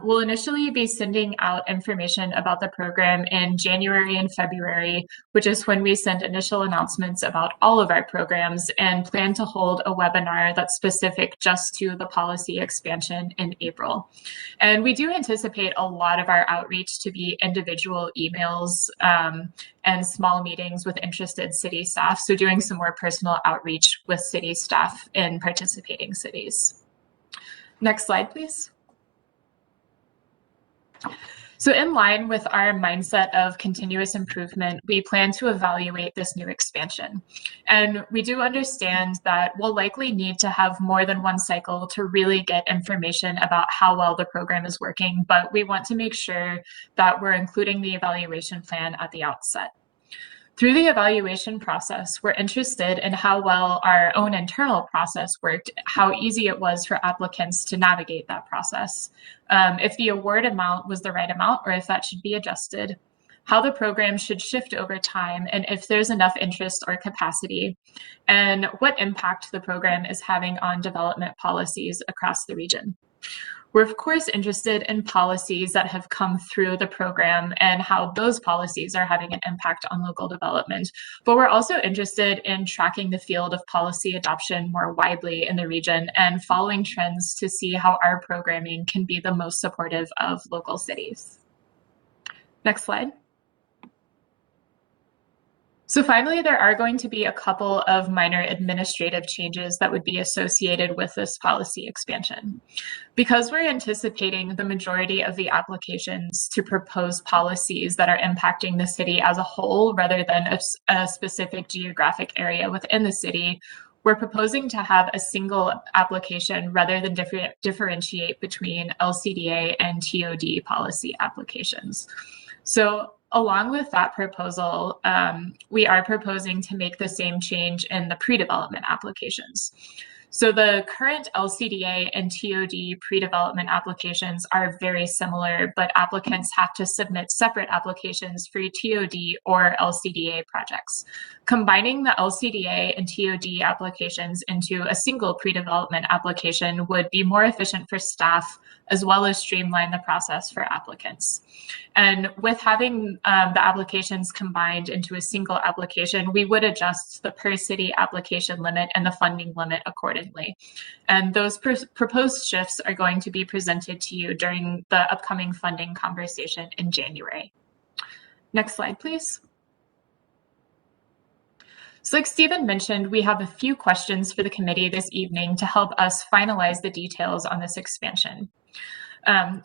We'll initially be sending out information about the program in January and February, which is when we send initial announcements about all of our programs, and plan to hold a webinar that's specific just to the policy expansion in April. And we do anticipate a lot of our outreach to be individual emails and small meetings with interested city staff. So doing some more personal outreach with city staff in participating cities. Next slide, please. So in line with our mindset of continuous improvement, we plan to evaluate this new expansion. And we do understand that we'll likely need to have more than one cycle to really get information about how well the program is working, but we want to make sure that we're including the evaluation plan at the outset. Through the evaluation process, we're interested in how well our own internal process worked, how easy it was for applicants to navigate that process, if the award amount was the right amount or if that should be adjusted, how the program should shift over time, and if there's enough interest or capacity, and what impact the program is having on development policies across the region. We're of course interested in policies that have come through the program and how those policies are having an impact on local development. But we're also interested in tracking the field of policy adoption more widely in the region and following trends to see how our programming can be the most supportive of local cities. Next slide. So finally, there are going to be a couple of minor administrative changes that would be associated with this policy expansion. Because we're anticipating the majority of the applications to propose policies that are impacting the city as a whole rather than a specific geographic area within the city, we're proposing to have a single application rather than differentiate between LCDA and TOD policy applications. So along with that proposal, we are proposing to make the same change in the pre-development applications. So the current LCDA and TOD pre-development applications are very similar, but applicants have to submit separate applications for TOD or LCDA projects. Combining the LCDA and TOD applications into a single pre-development application would be more efficient for staff, as well as streamline the process for applicants. And with having the applications combined into a single application, we would adjust the per city application limit and the funding limit accordingly. And those proposed shifts are going to be presented to you during the upcoming funding conversation in January. Next slide, please. So like Stephen mentioned, we have a few questions for the committee this evening to help us finalize the details on this expansion.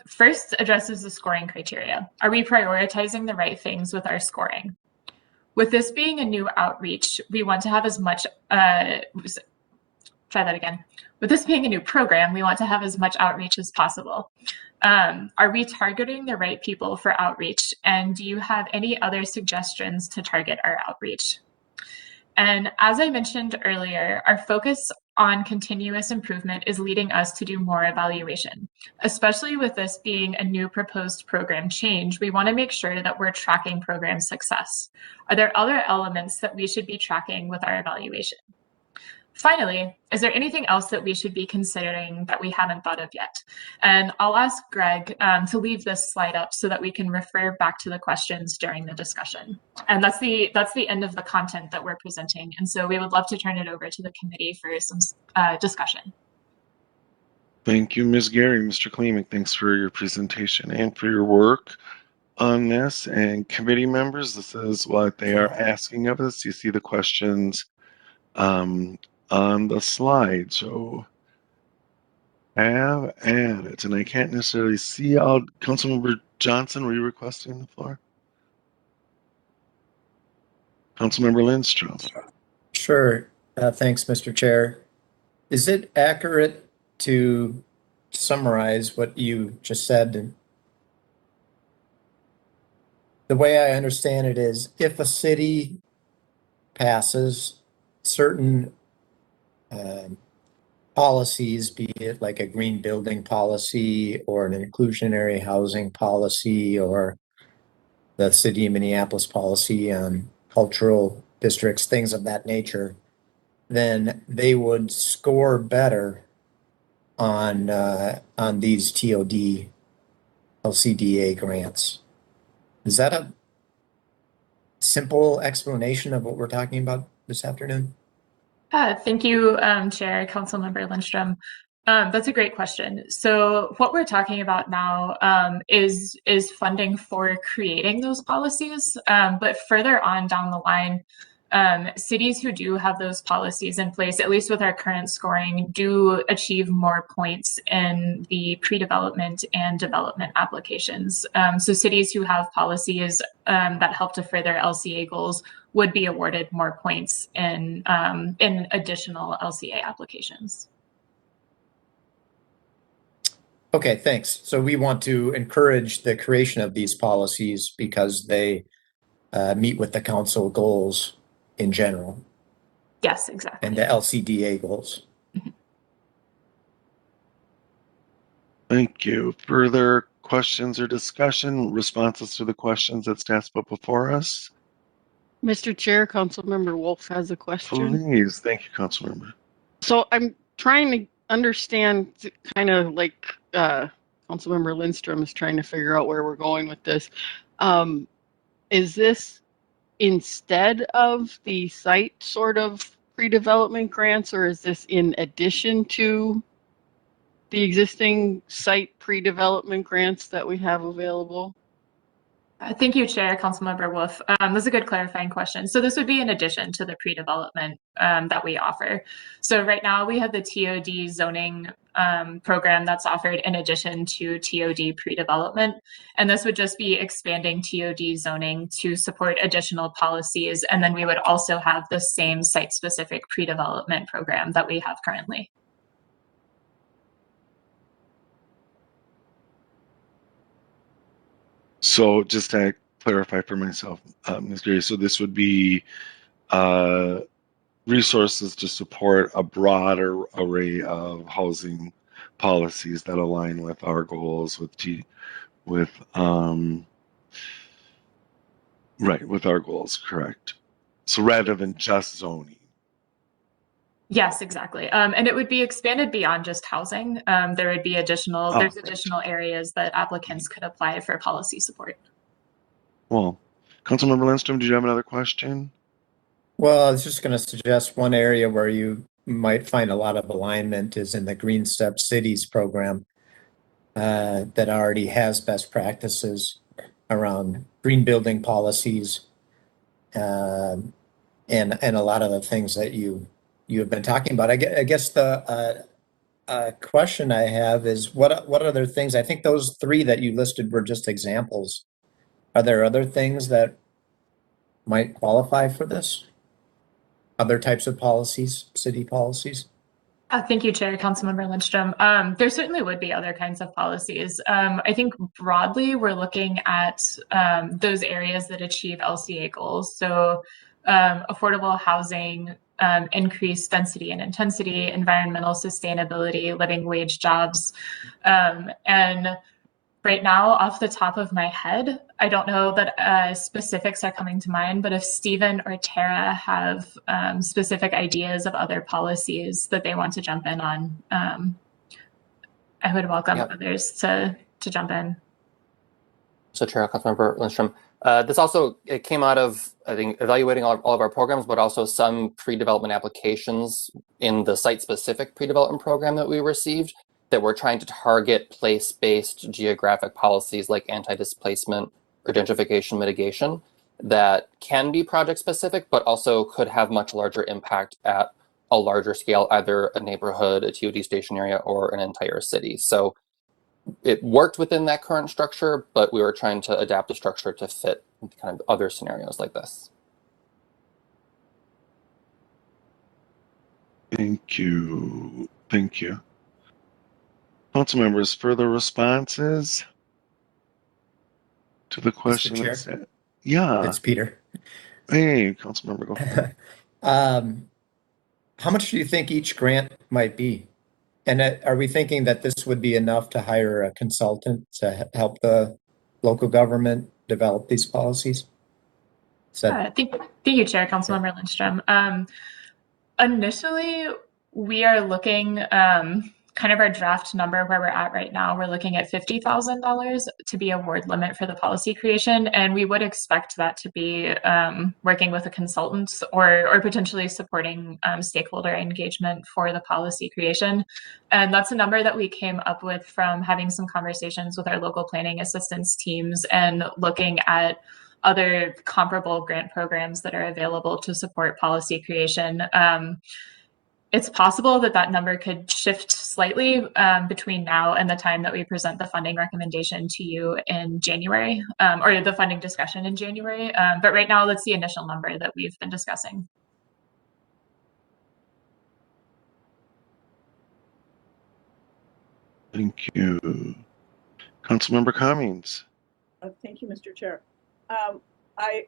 First addresses the scoring criteria. Are we prioritizing the right things with our scoring? With this being a new outreach, we want to have as much, With this being a new program, we want to have as much outreach as possible. Are we targeting the right people for outreach? And do you have any other suggestions to target our outreach? And as I mentioned earlier, our focus on continuous improvement is leading us to do more evaluation. Especially with this being a new proposed program change, we want to make sure that we're tracking program success. Are there other elements that we should be tracking with our evaluation? Finally, is there anything else that we should be considering that we haven't thought of yet? And I'll ask Greg to leave this slide up so that we can refer back to the questions during the discussion. And that's the end of the content that we're presenting. And so we would love to turn it over to the committee for some discussion. Thank you, Ms. Gary. Mr. Klemek, thanks for your presentation and for your work on this. And committee members, this is what they are asking of us. You see the questions on the slide, so have at it. And I can't necessarily see all. Councilmember Johnson, were you requesting the floor? Councilmember Lindstrom. Sure. Thanks, Mr. Chair. Is it accurate to summarize what you just said? The way I understand it is if a city passes certain policies, be it like a green building policy or an inclusionary housing policy or the city of Minneapolis policy on cultural districts, things of that nature, then they would score better on these TOD LCDA grants. Is that a simple explanation of what we're talking about this afternoon? Thank you, Chair, Councilmember Lindstrom. That's a great question. So what we're talking about now is funding for creating those policies, but further on down the line, cities who do have those policies in place, at least with our current scoring, do achieve more points in the pre-development and development applications. So cities who have policies that help to further LCA goals would be awarded more points in additional LCA applications. Okay, thanks. So we want to encourage the creation of these policies because they meet with the council goals in general. Yes, exactly. And the LCDA goals. Thank you. Further questions or discussion, responses to the questions that staff put before us? Mr. Chair, Councilmember Wolf has a question. Please, thank you, Councilmember. So I'm trying to understand, kind of like Councilmember Lindstrom is trying to figure out where we're going with this. Is this instead of the site sort of pre-development grants, or is this in addition to the existing site pre-development grants that we have available? Thank you, Chair, Councilmember Wolf. That's a good clarifying question. So this would be in addition to the pre-development that we offer. So right now we have the TOD zoning program that's offered in addition to TOD pre-development. And this would just be expanding TOD zoning to support additional policies. And then we would also have the same site-specific pre-development program that we have currently. So just to clarify for myself, Ms. Gary, so this would be resources to support a broader array of housing policies that align with our goals, with our goals, correct? So rather than just zoning. Yes, exactly. And it would be expanded beyond just housing. There would be additional, there's additional areas that applicants could apply for policy support. Well, Councilmember Lindstrom, did you have another question? Well, I was just going to suggest one area where you might find a lot of alignment is in the Green Step Cities program that already has best practices around green building policies and a lot of the things that you have been talking about. I guess the question I have is what other things? I think those three that you listed were just examples. Are there other things that might qualify for this? Other types of policies, city policies? Thank you, Chair, Councilmember Lindstrom. There certainly would be other kinds of policies. I think broadly, we're looking at those areas that achieve LCA goals. So affordable housing, increased density and intensity, environmental sustainability, living wage jobs. And right now, off the top of my head, I don't know that specifics are coming to mind, but if Stephen or Tara have specific ideas of other policies that they want to jump in on, I would welcome others to jump in. So Chair, Councilmember Lindstrom, this also, it came out of, I think, evaluating all of our programs, but also some pre-development applications in the site-specific pre-development program that we received that we're trying to target place-based geographic policies like anti-displacement or gentrification mitigation that can be project-specific, but also could have much larger impact at a larger scale, either a neighborhood, a TOD station area, or an entire city. So it worked within that current structure, but we were trying to adapt the structure to fit kind of other scenarios like this. Thank you. Thank you. Council members, further responses to the question? Mr. Chair? Yeah. It's Peter. Hey, council member, go. How much do you think each grant might be? And are we thinking that this would be enough to hire a consultant to help the local government develop these policies? Thank you, Chair, Councilmember Lindstrom. Initially, we are looking kind of our draft number where we're at right now, we're looking at $50,000 to be award limit for the policy creation. And we would expect that to be working with a consultant or potentially supporting stakeholder engagement for the policy creation. And that's a number that we came up with from having some conversations with our local planning assistance teams and looking at other comparable grant programs that are available to support policy creation. It's possible that that number could shift slightly between now and the time that we present the funding recommendation to you in January, or the funding discussion in January. But right now, that's the initial number that we've been discussing. Thank you. Councilmember Cummings. Thank you, Mr. Chair. I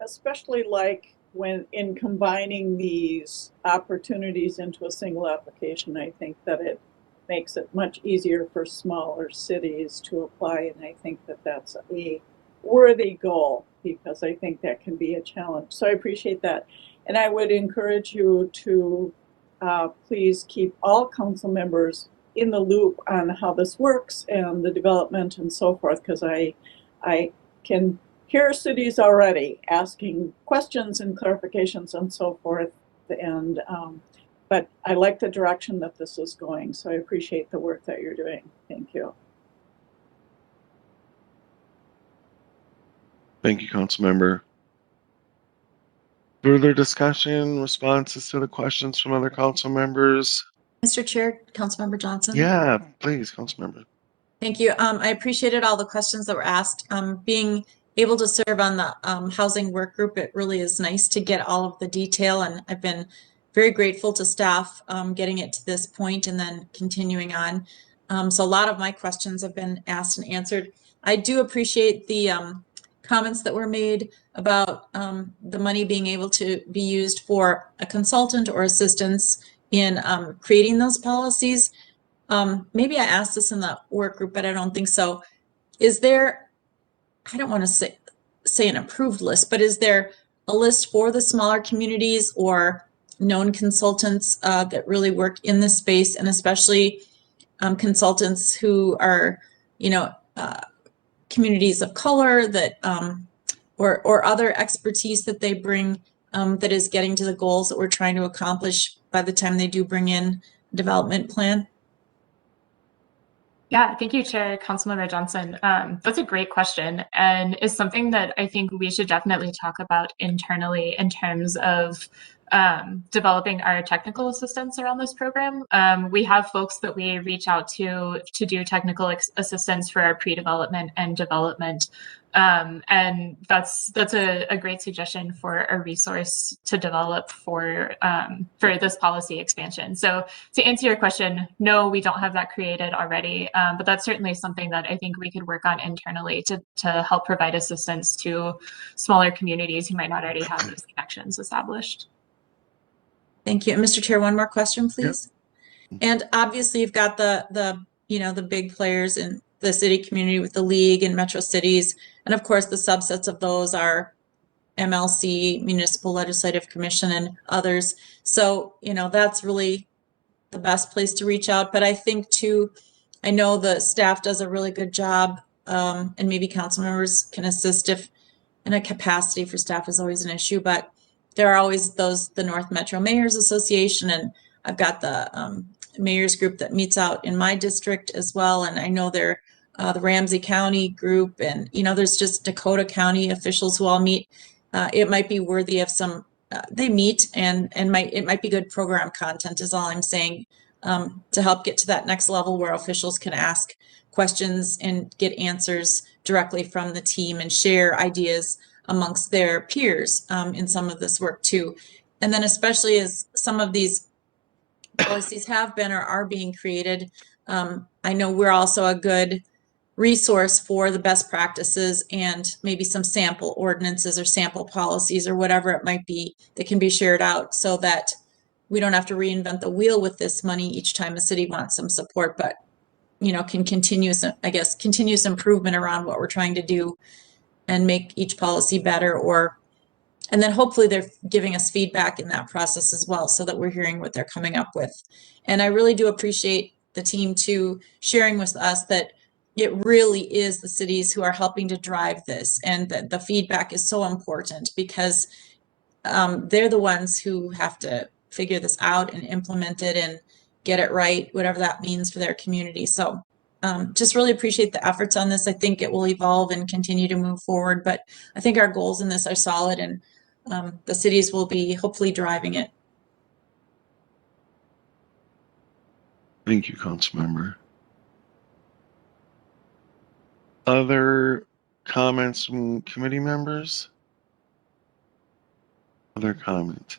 especially like when in combining these opportunities into a single application. I think that it makes it much easier for smaller cities to apply, and I think that that's a worthy goal, because I think that can be a challenge. So I appreciate that. And I would encourage you to please keep all council members in the loop on how this works and the development and so forth, because I can hear cities already asking questions and clarifications and so forth. And but I like the direction that this is going, so I appreciate the work that you're doing. Thank you. Thank you, Councilmember. Further discussion, responses to the questions from other council members? Mr. Chair, Councilmember Johnson. Yeah, please, Councilmember. Thank you. I appreciated all the questions that were asked. Being able to serve on the housing work group, it really is nice to get all of the detail, and I've been very grateful to staff getting it to this point and then continuing on. So a lot of my questions have been asked and answered. I do appreciate the comments that were made about the money being able to be used for a consultant or assistance in creating those policies. Maybe I asked this in the work group, but I don't think so. Is there, I don't want to say an approved list, but is there a list for the smaller communities or known consultants that really work in this space, and especially consultants who are, you know, communities of color that, or other expertise that they bring that is getting to the goals that we're trying to accomplish by the time they do bring in a development plan? Yeah, thank you, Chair Councilmember Johnson. That's a great question, and is something that I think we should definitely talk about internally in terms of developing our technical assistance around this program. We have folks that we reach out to do technical assistance for our pre-development and development. And that's a great suggestion for a resource to develop for this policy expansion. So to answer your question, no, we don't have that created already, but that's certainly something that I think we could work on internally to help provide assistance to smaller communities who might not already have these connections established. Thank you. And Mr. Chair, one more question, please. Yep. And obviously you've got the big players in the city community with the league and metro cities. And of course, the subsets of those are MLC, Municipal Legislative Commission, and others. So, that's really the best place to reach out. But I think too, I know the staff does a really good job, and maybe council members can assist if in a capacity for staff is always an issue, but there are always the North Metro Mayors Association, and I've got the mayors group that meets out in my district as well. And I know they're the Ramsey County group, and there's just Dakota County officials who all meet. It might be worthy of some. They meet, and it might be good program content is all I'm saying, to help get to that next level where officials can ask questions and get answers directly from the team and share ideas amongst their peers in some of this work too. And then especially as some of these policies have been or are being created, I know we're also a good resource for the best practices and maybe some sample ordinances or sample policies or whatever it might be that can be shared out, so that we don't have to reinvent the wheel with this money each time a city wants some support, but can continuous improvement around what we're trying to do and make each policy better, and then hopefully they're giving us feedback in that process as well, so that we're hearing what they're coming up with. And I really do appreciate the team to sharing with us that it really is the cities who are helping to drive this, and that the feedback is so important because they're the ones who have to figure this out and implement it and get it right, whatever that means for their community. So just really appreciate the efforts on this. I think it will evolve and continue to move forward, but I think our goals in this are solid, and the cities will be hopefully driving it. Thank you, Councilmember. Other comments from committee members? Other comments?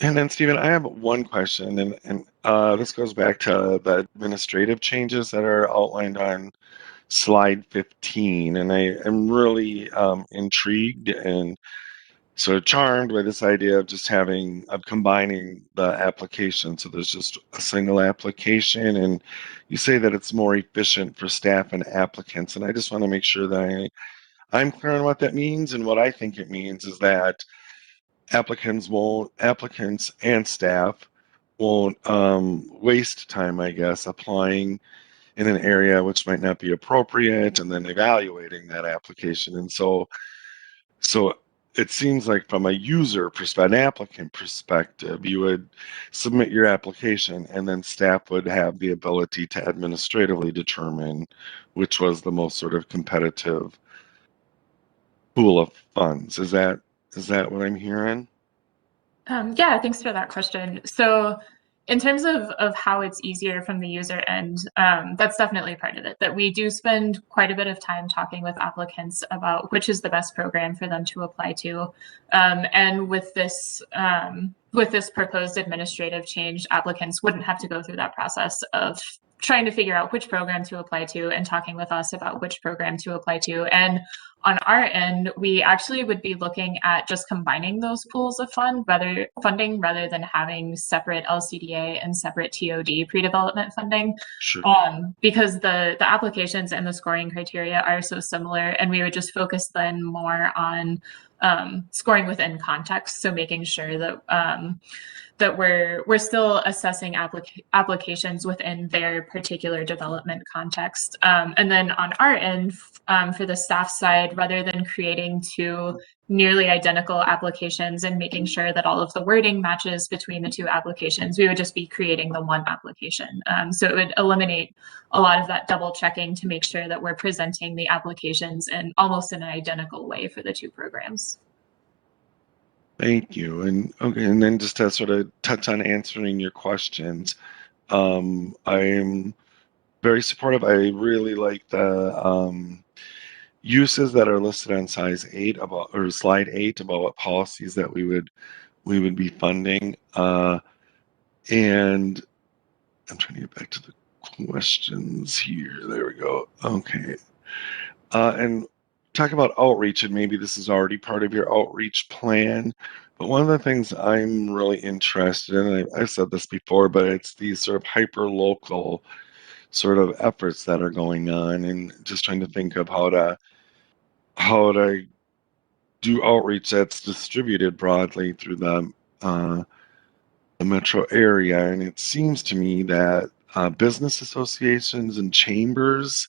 And then, Stephen, I have one question, and this goes back to the administrative changes that are outlined on slide 15. And I am really intrigued and sort of charmed by this idea of just combining the application. So there's just a single application, and you say that it's more efficient for staff and applicants. And I just want to make sure that I'm clear on what that means. And what I think it means is that applicants and staff won't waste time, I guess, applying in an area which might not be appropriate and then evaluating that application. And so it seems like from a user perspective, an applicant perspective, you would submit your application and then staff would have the ability to administratively determine which was the most sort of competitive pool of funds. Is that what I'm hearing? Yeah, thanks for that question. So in terms of how it's easier from the user end, that's definitely part of it, that we do spend quite a bit of time talking with applicants about which is the best program for them to apply to. And with this proposed administrative change, applicants wouldn't have to go through that process of trying to figure out which program to apply to and talking with us about which program to apply to. And on our end, we actually would be looking at just combining those pools of funding rather than having separate LCDA and separate TOD pre-development funding. Sure. Because the applications and the scoring criteria are so similar, and we would just focus then more on scoring within context. So making sure that we're still assessing applications within their particular development context. And then on our end, for the staff side, rather than creating two nearly identical applications and making sure that all of the wording matches between the two applications, we would just be creating the one application. So it would eliminate a lot of that double checking to make sure that we're presenting the applications in almost in an identical way for the two programs. Thank you. And okay, and then just to sort of touch on answering your questions, I'm very supportive. I really like the uses that are listed on slide 8 about what policies that we would be funding. And I'm trying to get back to the questions here. There we go. Okay. And talk about outreach, and maybe this is already part of your outreach plan, but one of the things I'm really interested in, and I've said this before, but it's these sort of hyper local sort of efforts that are going on, and just trying to think of how to do outreach that's distributed broadly through the metro area. And it seems to me that business associations and chambers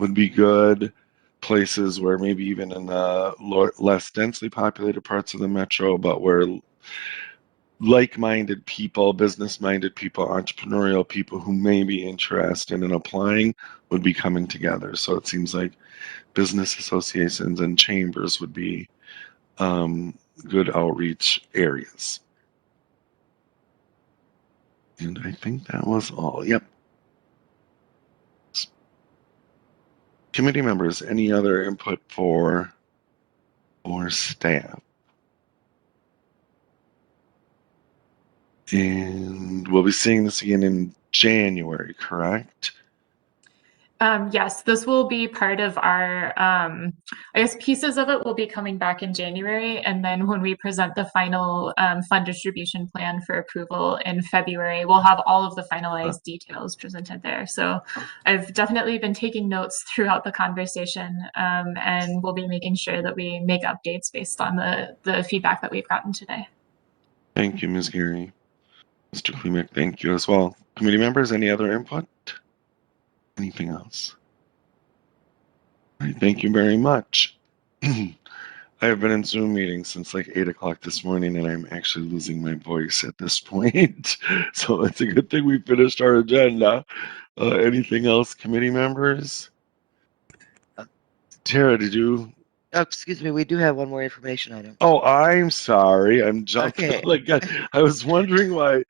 would be good places, where maybe even in the less densely populated parts of the metro, but where like-minded people, business-minded people, entrepreneurial people who may be interested in applying would be coming together. So it seems like business associations and chambers would be good outreach areas. And I think that was all. Yep. Committee members, any other input for staff? And we'll be seeing this again in January, correct? Yes, this will be part of our, I guess pieces of it will be coming back in January. And then when we present the final fund distribution plan for approval in February, we'll have all of the finalized details presented there. So I've definitely been taking notes throughout the conversation, and we'll be making sure that we make updates based on the feedback that we've gotten today. Thank you, Ms. Geary. Mr. Klimek, thank you as well. Committee members, any other input? Anything else? All right, thank you very much. I have been in Zoom meetings since like 8 o'clock this morning, and I'm actually losing my voice at this point. So it's a good thing we finished our agenda. Anything else, committee members? Tara, did you? Oh, excuse me, we do have one more information item. Oh, I'm sorry. I'm jumping. Okay. Like I was wondering why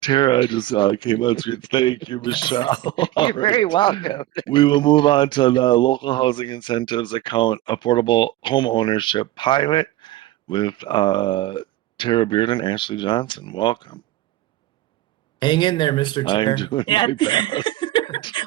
Tara just came on screen. Thank you, Michelle. All You're very right. welcome. We will move on to the local housing incentives account affordable home ownership pilot with Tara Beard and Ashley Johnson. Welcome. Hang in there, Mr. I'm Chair. doing Yeah. my best.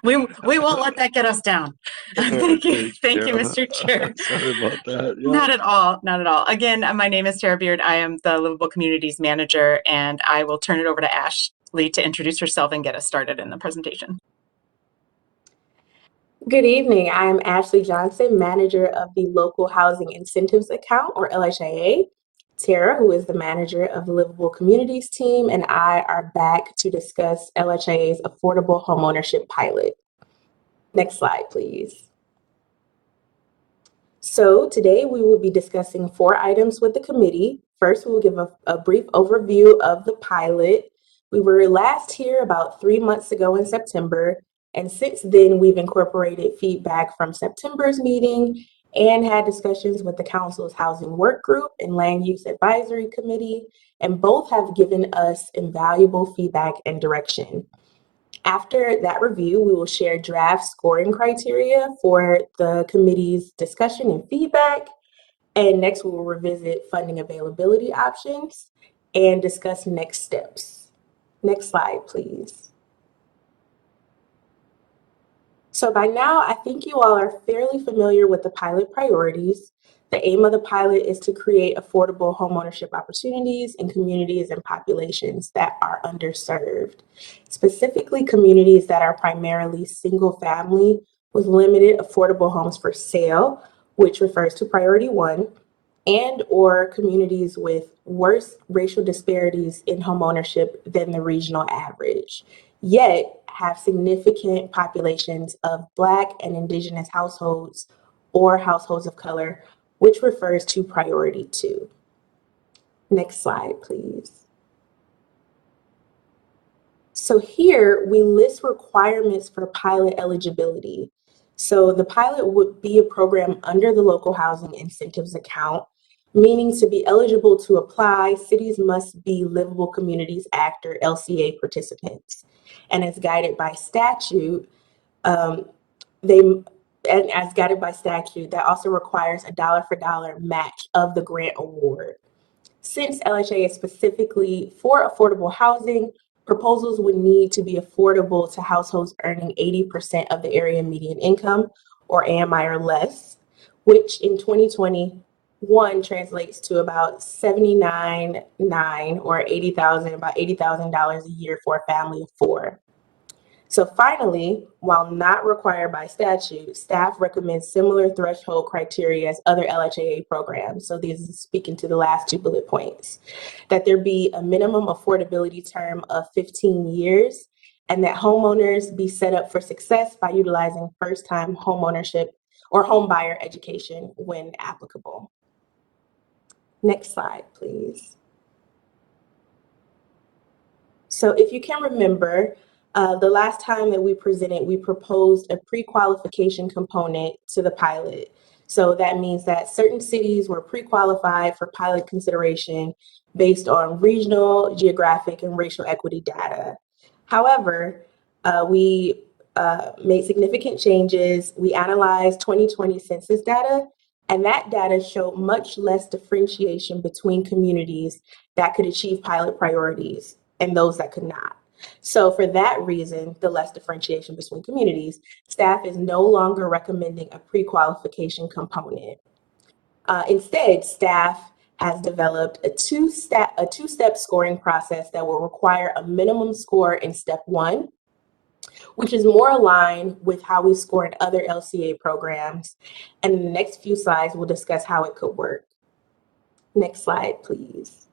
We won't let that get us down. Thank you, Mr. Chair. Sorry about that. Yeah. Not at all, not at all. Again, my name is Tara Beard. I am the Livable Communities Manager, and I will turn it over to Ashley to introduce herself and get us started in the presentation. Good evening. I'm Ashley Johnson, manager of the Local Housing Incentives Account, or LHIA. Tara, who is the manager of the Livable Communities team, and I are back to discuss LHIA's Affordable Homeownership Pilot. Next slide, please. So today we will be discussing 4 items with the committee. First, we will give a brief overview of the pilot. We were last here about 3 months ago in September, and since then we've incorporated feedback from September's meeting and had discussions with the council's housing work group and land use advisory committee, and both have given us invaluable feedback and direction. After that review, we will share draft scoring criteria for the committee's discussion and feedback. And next, we will revisit funding availability options and discuss next steps. Next slide, please. So by now, I think you all are fairly familiar with the pilot priorities. The aim of the pilot is to create affordable homeownership opportunities in communities and populations that are underserved, specifically communities that are primarily single family with limited affordable homes for sale, which refers to priority 1, and or communities with worse racial disparities in homeownership than the regional average, yet have significant populations of Black and Indigenous households or households of color, which refers to priority 2. Next slide, please. So here we list requirements for pilot eligibility. So the pilot would be a program under the Local Housing Incentives Account, meaning to be eligible to apply, cities must be Livable Communities Act or LCA participants. And as guided by statute, that also requires a dollar-for-dollar match of the grant award. Since LHA is specifically for affordable housing, proposals would need to be affordable to households earning 80% of the area median income, or AMI or less, which in 2021 translates to about $79,900 or about $80,000 a year for a family of 4. So finally, while not required by statute, staff recommends similar threshold criteria as other LHAA programs. So these is speaking to the last 2 bullet points, that there be a minimum affordability term of 15 years and that homeowners be set up for success by utilizing first-time homeownership or home buyer education when applicable. Next slide, please. So if you can remember, the last time that we presented, we proposed a pre-qualification component to the pilot. So that means that certain cities were pre-qualified for pilot consideration based on regional, geographic, and racial equity data. However, we made significant changes. We analyzed 2020 census data, and that data showed much less differentiation between communities that could achieve pilot priorities and those that could not. So for that reason, the less differentiation between communities, staff is no longer recommending a pre-qualification component. Instead, staff has developed a two-step scoring process that will require a minimum score in step 1, which is more aligned with how we score in other LCA programs. And in the next few slides, we'll discuss how it could work. Next slide, please.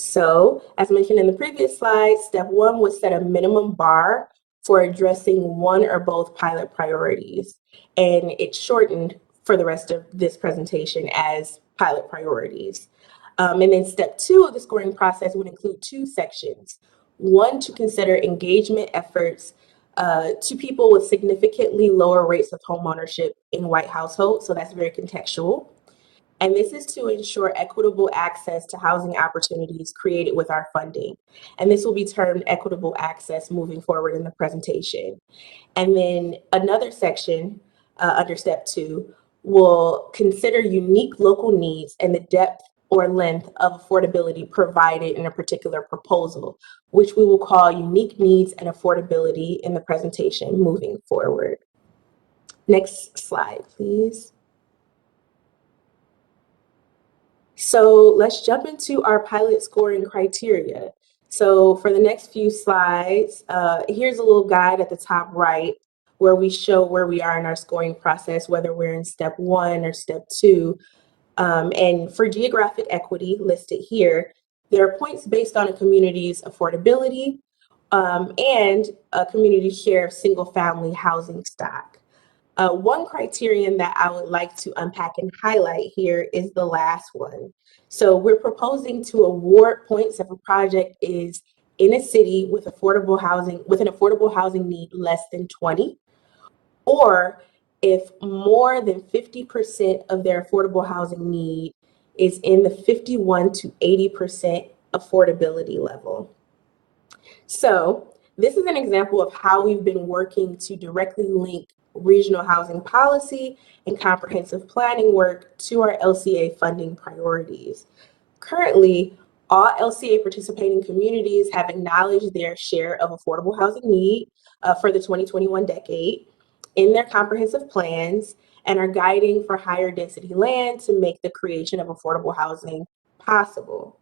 So, as mentioned in the previous slide, step 1 was set a minimum bar for addressing one or both pilot priorities, and it's shortened for the rest of this presentation as pilot priorities. And then step 2 of the scoring process would include 2 sections. One, to consider engagement efforts to people with significantly lower rates of homeownership in white households, so that's very contextual. And this is to ensure equitable access to housing opportunities created with our funding. And this will be termed equitable access moving forward in the presentation. And then another section under step 2 will consider unique local needs and the depth or length of affordability provided in a particular proposal, which we will call unique needs and affordability in the presentation moving forward. Next slide, please. So let's jump into our pilot scoring criteria. So for the next few slides, here's a little guide at the top right where we show where we are in our scoring process, whether we're in step 1 or step 2. And for geographic equity listed here, there are points based on a community's affordability and a community's share of single-family housing stock. One criterion that I would like to unpack and highlight here is the last one. So we're proposing to award points if a project is in a city with affordable housing, with an affordable housing need less than 20, or if more than 50% of their affordable housing need is in the 51 to 80% affordability level. So this is an example of how we've been working to directly link regional housing policy and comprehensive planning work to our LCA funding priorities. Currently, all LCA participating communities have acknowledged their share of affordable housing need for the 2021 decade in their comprehensive plans and are guiding for higher density land to make the creation of affordable housing possible.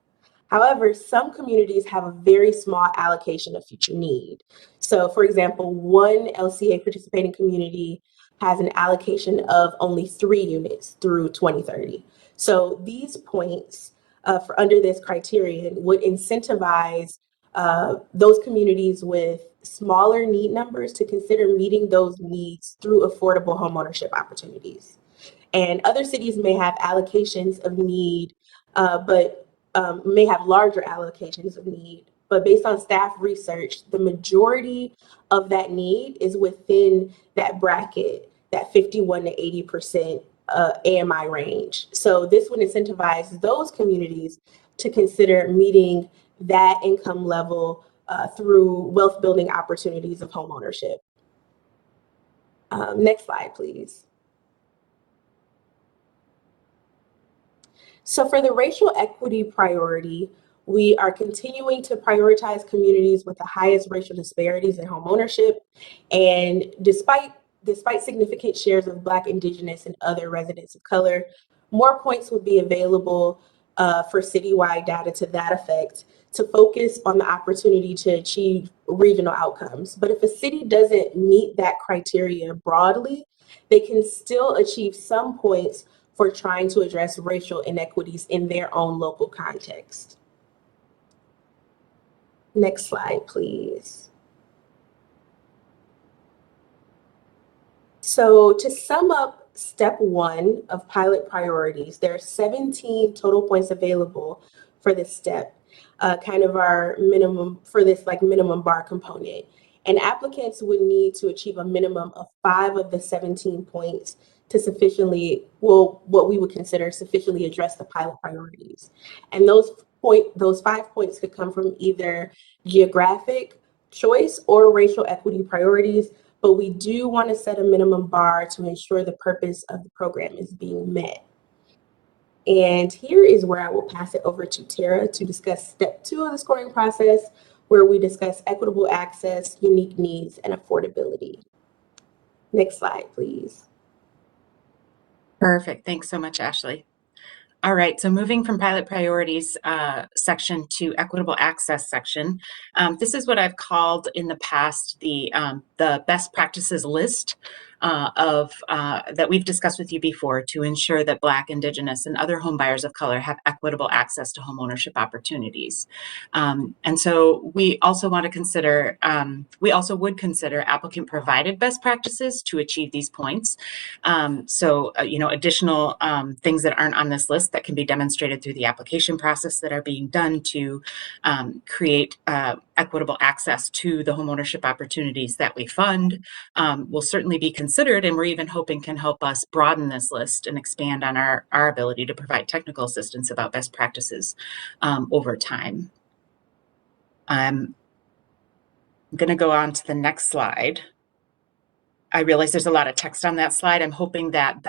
However, some communities have a very small allocation of future need. So for example, one LCA participating community has an allocation of only 3 units through 2030. So these points for under this criterion would incentivize those communities with smaller need numbers to consider meeting those needs through affordable homeownership opportunities. And other cities may have allocations of need, but may have larger allocations of need, but based on staff research, the majority of that need is within that bracket, that 51 to 80% AMI range. So this would incentivize those communities to consider meeting that income level through wealth building opportunities of homeownership. Next slide, please. So for the racial equity priority, we are continuing to prioritize communities with the highest racial disparities in homeownership. And despite significant shares of Black, Indigenous, and other residents of color, more points will be available for citywide data to that effect to focus on the opportunity to achieve regional outcomes. But if a city doesn't meet that criteria broadly, they can still achieve some points for trying to address racial inequities in their own local context. Next slide, please. So to sum up step 1 of pilot priorities, there are 17 total points available for this step, kind of our minimum for this minimum bar component. And applicants would need to achieve a minimum of 5 of the 17 points to sufficiently, well, what we would consider sufficiently address the pilot priorities. And those 5 points could come from either geographic choice or racial equity priorities, but we do want to set a minimum bar to ensure the purpose of the program is being met. And here is where I will pass it over to Tara to discuss step 2 of the scoring process, where we discuss equitable access, unique needs, and affordability. Next slide, please. Perfect. Thanks so much, Ashley. All right, so moving from pilot priorities section to equitable access section. This is what I've called in the past the best practices list that we've discussed with you before to ensure that Black, Indigenous, and other home buyers of color have equitable access to homeownership opportunities. And so we also want to consider, we also would consider applicant provided best practices to achieve these points. You know, additional things that aren't on this list that can be demonstrated through the application process that are being done to create equitable access to the homeownership opportunities that we fund will certainly be considered, and we're even hoping can help us broaden this list and expand on our ability to provide technical assistance about best practices over time. I'm going to go on to the next slide. I realize there's a lot of text on that slide. I'm hoping that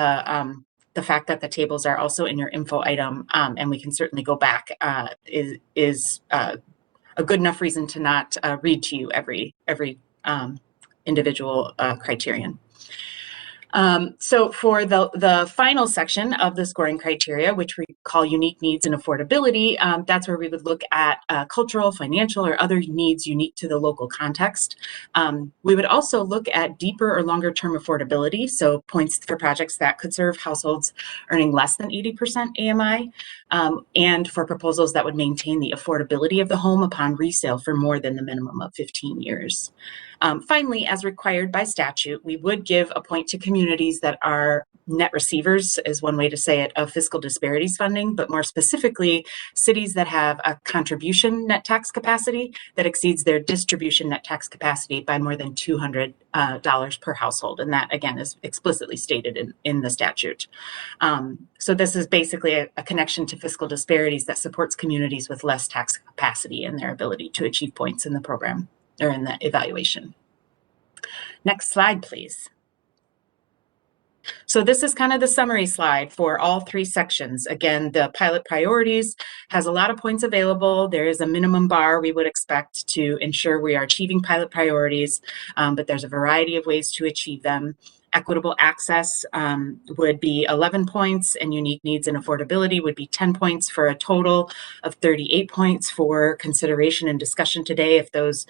the fact that the tables are also in your info item, and we can certainly go back, is a good enough reason to not read to you every individual criterion. So for the final section of the scoring criteria, which we call unique needs and affordability, that's where we would look at cultural, financial, or other needs unique to the local context. We would also look at deeper or longer term affordability, so points for projects that could serve households earning less than 80% AMI, and for proposals that would maintain the affordability of the home upon resale for more than the minimum of 15 years. Finally, as required by statute, we would give a point to communities that are net receivers, is one way to say it, of fiscal disparities funding, but more specifically, cities that have a contribution net tax capacity that exceeds their distribution net tax capacity by more than $200 per household. And that, again, is explicitly stated in the statute. So this is basically a connection to fiscal disparities that supports communities with less tax capacity and their ability to achieve points in the program or in the evaluation. Next slide, please. So this is kind of the summary slide for all three sections. Again, the pilot priorities has a lot of points available. There is a minimum bar we would expect to ensure we are achieving pilot priorities, but there's a variety of ways to achieve them. Equitable access would be 11 points, and unique needs and affordability would be 10 points, for a total of 38 points for consideration and discussion today. If those,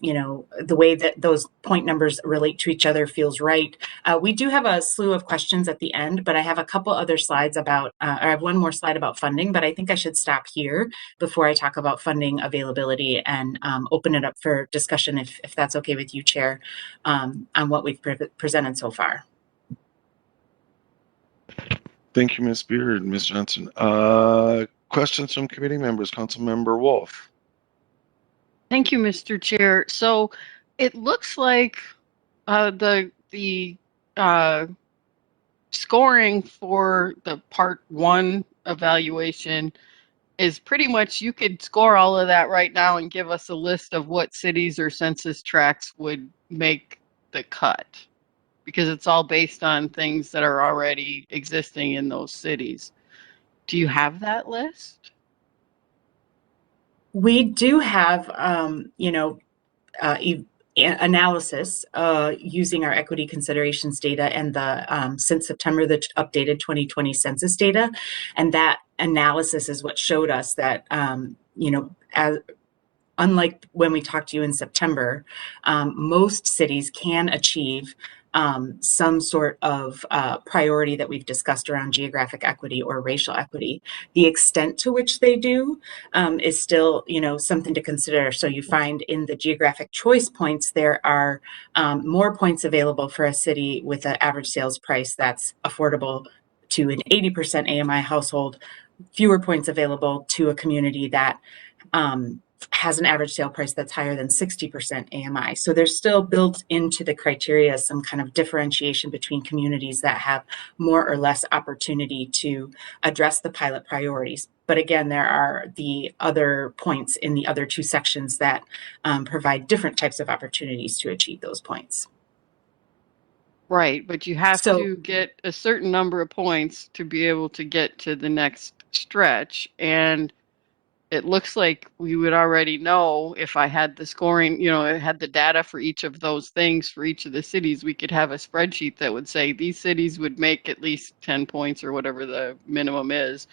you know, the way that those point numbers relate to each other feels right. We do have a slew of questions at the end, but I have a couple other slides about, or I have one more slide about funding, but I think I should stop here before I talk about funding availability and open it up for discussion, if that's okay with you, Chair, on what we've presented so far. Thank you, Ms. Beard. Ms. Johnson. Questions from committee members? Councilmember Wolf. Thank you, Mr. Chair. So it looks like the scoring for the part 1 evaluation is pretty much, you could score all of that right now and give us a list of what cities or census tracts would make the cut, because it's all based on things that are already existing in those cities. Do you have that list? We do have, you know, analysis using our equity considerations data and the since September, the updated 2020 census data. And that analysis is what showed us that, you know, unlike when we talked to you in September, most cities can achieve some sort of priority that we've discussed around geographic equity or racial equity. The extent to which they do is still, you know, something to consider. So you find in the geographic choice points, there are more points available for a city with an average sales price that's affordable to an 80% AMI household, fewer points available to a community that has an average sale price that's higher than 60% AMI. So there's still built into the criteria some kind of differentiation between communities that have more or less opportunity to address the pilot priorities. But again, there are the other points in the other two sections that provide different types of opportunities to achieve those points. Right, but you have to get a certain number of points to be able to get to the next stretch. And it looks like we would already know, if I had the scoring, you know, I had the data for each of those things for each of the cities, we could have a spreadsheet that would say these cities would make at least 10 points or whatever the minimum is,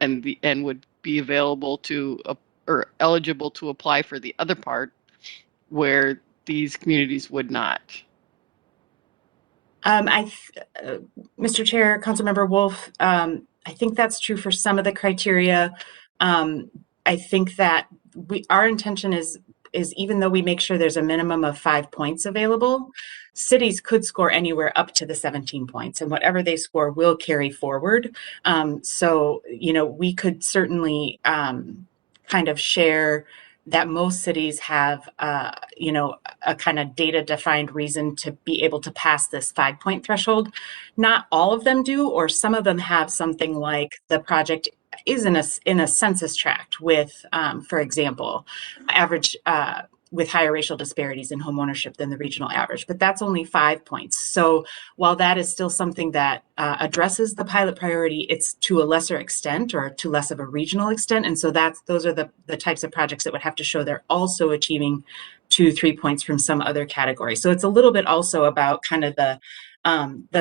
and would be available to or eligible to apply for the other part, where these communities would not. Mr. Chair, Councilmember Wolf, I think that's true for some of the criteria. I think that our intention is even though we make sure there's a minimum of 5 points available, cities could score anywhere up to the 17 points, and whatever they score will carry forward. So, you know, we could certainly kind of share that most cities have, you know, a kind of data-defined reason to be able to pass this 5-point threshold. Not all of them do, or some of them have something like the project is in a census tract with, for example, average with higher racial disparities in home ownership than the regional average, but that's only 5 points. So while that is still something that addresses the pilot priority, it's to a lesser extent or to less of a regional extent. And so those are the types of projects that would have to show they're also achieving 2-3 points from some other category. So it's a little bit also about kind of the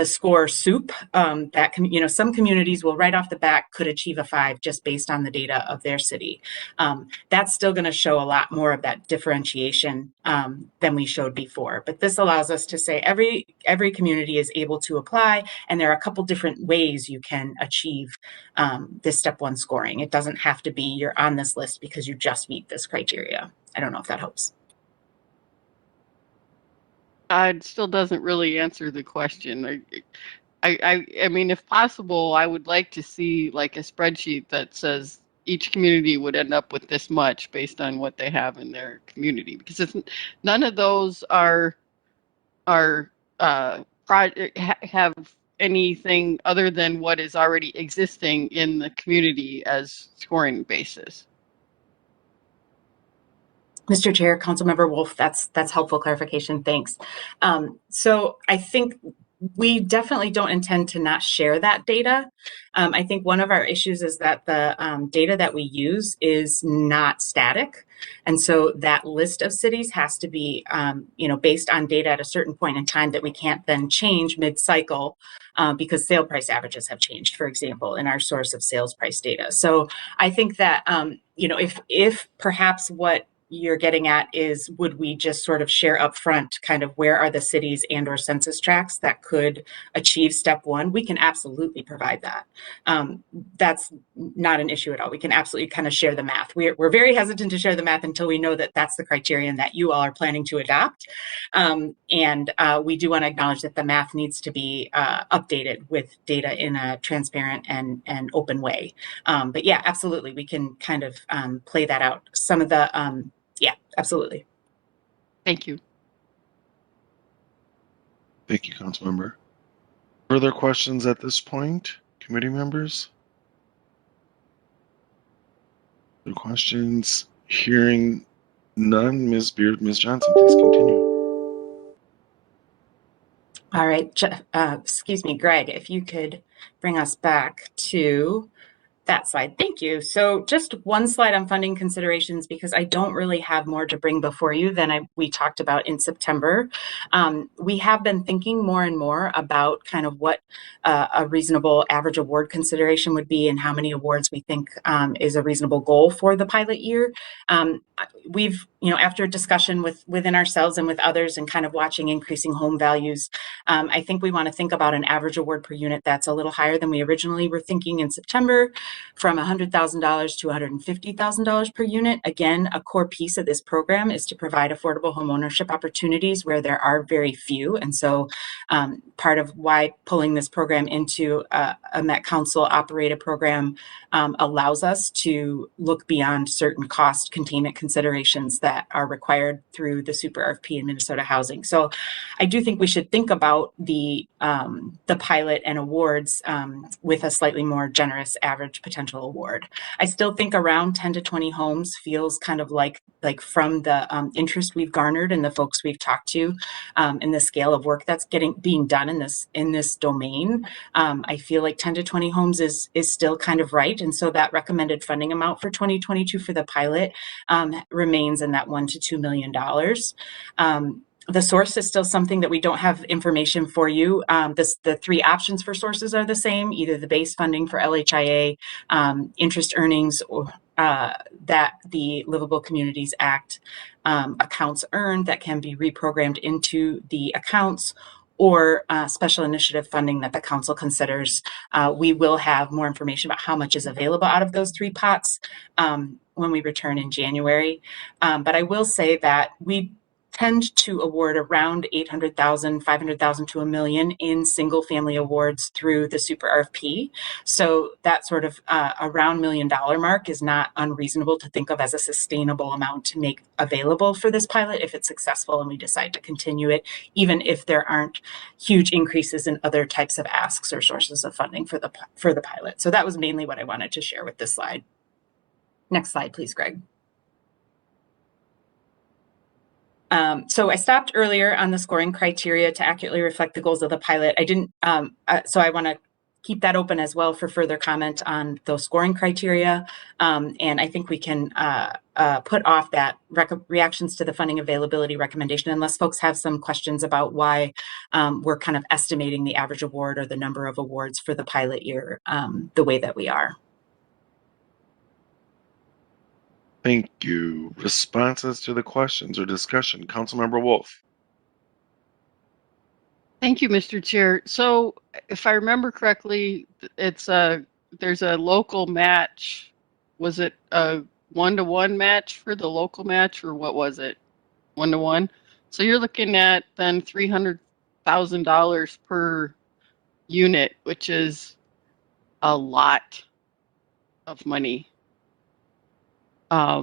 score soup that can, you know, some communities will right off the bat could achieve a 5 just based on the data of their city. That's still going to show a lot more of that differentiation than we showed before. But this allows us to say every community is able to apply, and there are a couple different ways you can achieve this step 1 scoring. It doesn't have to be you're on this list because you just meet this criteria. I don't know if that helps. It still doesn't really answer the question. I mean, if possible, I would like to see like a spreadsheet that says each community would end up with this much based on what they have in their community, because if none of those have anything other than what is already existing in the community as scoring basis. Mr. Chair, Councilmember Wolf, that's helpful clarification. Thanks. So I think we definitely don't intend to not share that data. I think one of our issues is that the data that we use is not static. And so that list of cities has to be, you know, based on data at a certain point in time that we can't then change mid-cycle because sale price averages have changed, for example, in our source of sales price data. So I think that, you know, if perhaps what you're getting at is, would we just sort of share upfront kind of where are the cities and or census tracts that could achieve step 1? We can absolutely provide that. That's not an issue at all. We can absolutely kind of share the math. We're very hesitant to share the math until we know that that's the criterion that you all are planning to adopt. And we do want to acknowledge that the math needs to be updated with data in a transparent and open way. But yeah, absolutely. We can kind of play that out. Some of the, yeah, absolutely. Thank you. Thank you, Councilmember. Further questions at this point, committee members? Other questions? Hearing none, Ms. Beard, Ms. Johnson, please continue. All right, excuse me, Greg, if you could bring us back to that slide. Thank you. So just one slide on funding considerations, because I don't really have more to bring before you than we talked about in September. We have been thinking more and more about kind of what a reasonable average award consideration would be and how many awards we think is a reasonable goal for the pilot year. We've, you know, after a discussion within ourselves and with others and kind of watching increasing home values, I think we want to think about an average award per unit that's a little higher than we originally were thinking in September, from $100,000 to $150,000 per unit. Again, a core piece of this program is to provide affordable home ownership opportunities where there are very few. And so part of why pulling this program into a Met Council operated program allows us to look beyond certain cost containment considerations that are required through the Super RFP in Minnesota Housing. So I do think we should think about the pilot and awards with a slightly more generous average potential award. I still think around 10 to 20 homes feels kind of like from the interest we've garnered and the folks we've talked to and the scale of work that's being done in this domain. I feel like 10 to 20 homes is still kind of right. And so that recommended funding amount for 2022 for the pilot remains in that $1 to $2 million. The source is still something that we don't have information for you. The 3 options for sources are the same, either the base funding for LHIA, interest earnings, or that the Livable Communities Act accounts earned that can be reprogrammed into the accounts, or special initiative funding that the council considers. We will have more information about how much is available out of those 3 pots when we return in January. But I will say that we tend to award around 800,000, 500,000 to $1 million in single family awards through the super RFP. So that sort of around $1 million mark is not unreasonable to think of as a sustainable amount to make available for this pilot if it's successful and we decide to continue it, even if there aren't huge increases in other types of asks or sources of funding for the pilot. So that was mainly what I wanted to share with this slide. Next slide, please, Greg. So I stopped earlier on the scoring criteria to accurately reflect the goals of the pilot. I didn't, so I want to keep that open as well for further comment on those scoring criteria. And I think we can put off that reactions to the funding availability recommendation unless folks have some questions about why we're kind of estimating the average award or the number of awards for the pilot year the way that we are. Thank you. Responses to the questions or discussion. Councilmember Wolf. Thank you, Mr. Chair. So if I remember correctly, it's there's a local match. Was it a 1-to-1 match for the local match, or what was it? 1-to-1. So you're looking at then $300,000 per unit, which is a lot of money. A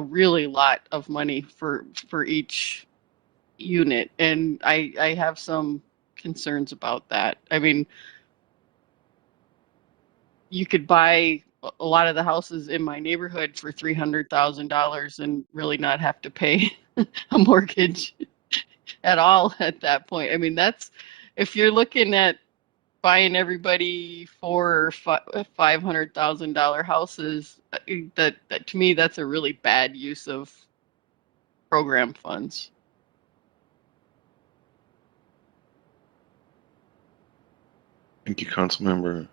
really lot of money for each unit, and I have some concerns about that. I mean, you could buy a lot of the houses in my neighborhood for $300,000 and really not have to pay a mortgage at all at that point. I mean, that's if you're looking at buying everybody $400,000 or $500,000 houses, that to me that's a really bad use of program funds. Thank you, Councilmember.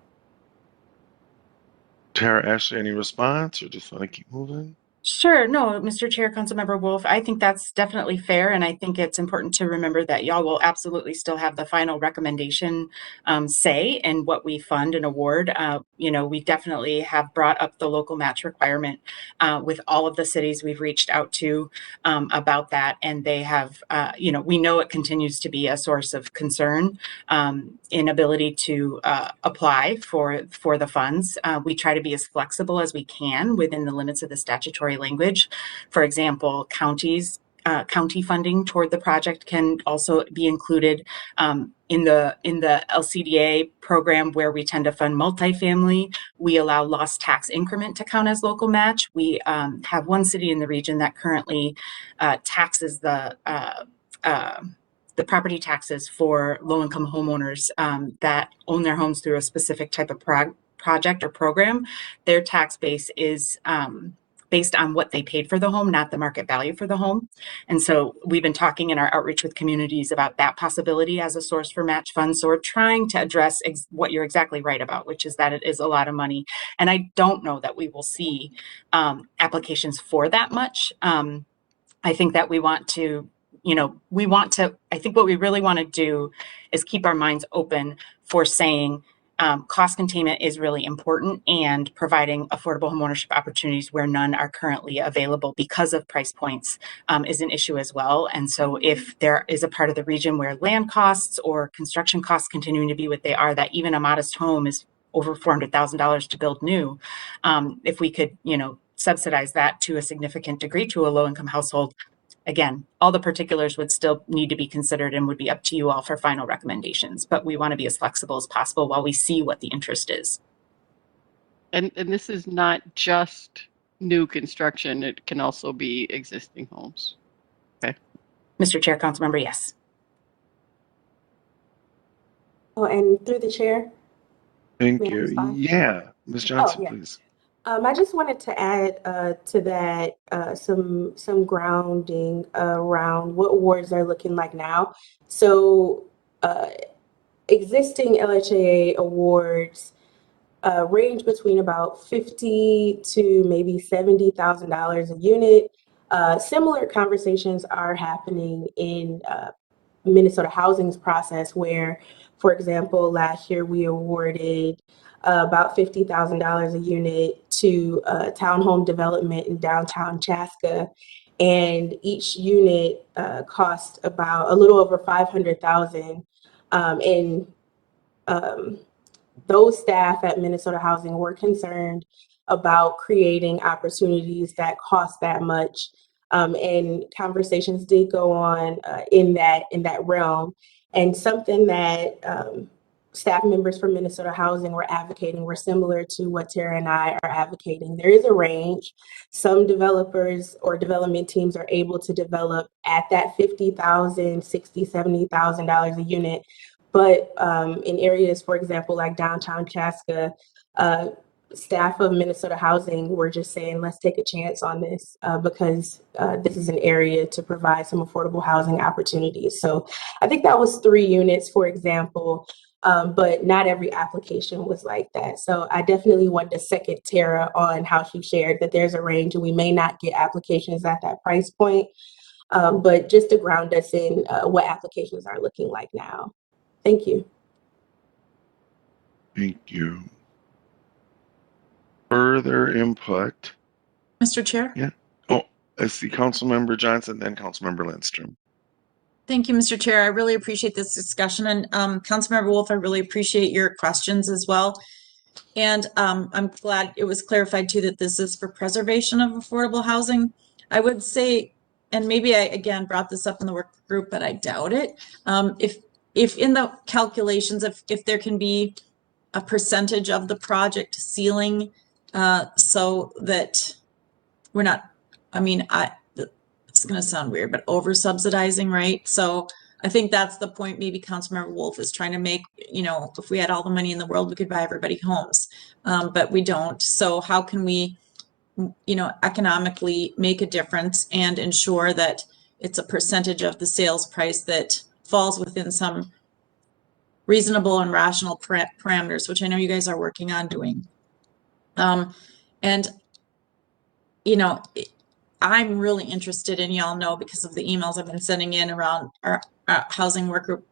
Tara, Ashley, any response or just want to keep moving? Sure. No, Mr. Chair, Councilmember Wolf, I think that's definitely fair. And I think it's important to remember that y'all will absolutely still have the final recommendation say in what we fund and award. You know, we definitely have brought up the local match requirement with all of the cities we've reached out to about that. And they have, you know, we know it continues to be a source of concern, inability to apply for the funds. We try to be as flexible as we can within the limits of the statutory language. For example, county funding toward the project can also be included in the LCDA program where we tend to fund multifamily. We allow lost tax increment to count as local match. We have one city in the region that currently taxes the property taxes for low-income homeowners that own their homes through a specific type of project or program. Their tax base is based on what they paid for the home, not the market value for the home. And so we've been talking in our outreach with communities about that possibility as a source for match funds. So we're trying to address what you're exactly right about, which is that it is a lot of money. And I don't know that we will see applications for that much. I think that we want to, you know, I think what we really want to do is keep our minds open for saying, cost containment is really important, and providing affordable homeownership opportunities where none are currently available because of price points is an issue as well. And so if there is a part of the region where land costs or construction costs continuing to be what they are, that even a modest home is over $400,000 to build new, if we could, you know, subsidize that to a significant degree to a low-income household, again, all the particulars would still need to be considered and would be up to you all for final recommendations, but we want to be as flexible as possible while we see what the interest is. And this is not just new construction, it can also be existing homes. Okay. Mr. Chair, Councilmember, yes. Oh, and through the chair. Thank you. Yeah, Ms. Johnson, please. I just wanted to add to that some grounding around what awards are looking like now. So existing LHAA awards range between about $50,000 to maybe $70,000 a unit. Similar conversations are happening in Minnesota Housing's process where, for example, last year we awarded about $50,000 a unit to townhome development in downtown Chaska. And each unit cost about a little over $500,000. And those staff at Minnesota Housing were concerned about creating opportunities that cost that much. And conversations did go on in that realm. And something that staff members from Minnesota Housing were advocating were similar to what Tara and I are advocating. There is a range. Some developers or development teams are able to develop at that $50,000, $60,000, $70,000 a unit. But in areas, for example, like downtown Chaska, staff of Minnesota Housing were just saying, let's take a chance on this because this is an area to provide some affordable housing opportunities. So I think that was 3 units, for example, but not every application was like that. So I definitely want to second Tara on how she shared that there's a range and we may not get applications at that price point, but just to ground us in what applications are looking like now. Thank you. Thank you. Further input? Mr. Chair? Yeah. Oh, I see Councilmember Johnson, then Councilmember Lindstrom. Thank you, Mr. Chair. I really appreciate this discussion. And Councilmember Wolf, I really appreciate your questions as well. And I'm glad it was clarified too that this is for preservation of affordable housing. I would say, and maybe I again brought this up in the work group, but I doubt it. If in the calculations, if there can be a percentage of the project ceiling so that we're not, I mean, it's going to sound weird, but over subsidizing, right? So I think that's the point maybe Councilmember Wolf is trying to make. You know, if we had all the money in the world, we could buy everybody homes, but we don't. So how can we, you know, economically make a difference and ensure that it's a percentage of the sales price that falls within some reasonable and rational parameters, which I know you guys are working on doing. And, you know, I'm really interested in, y'all know, because of the emails I've been sending in around our housing work group,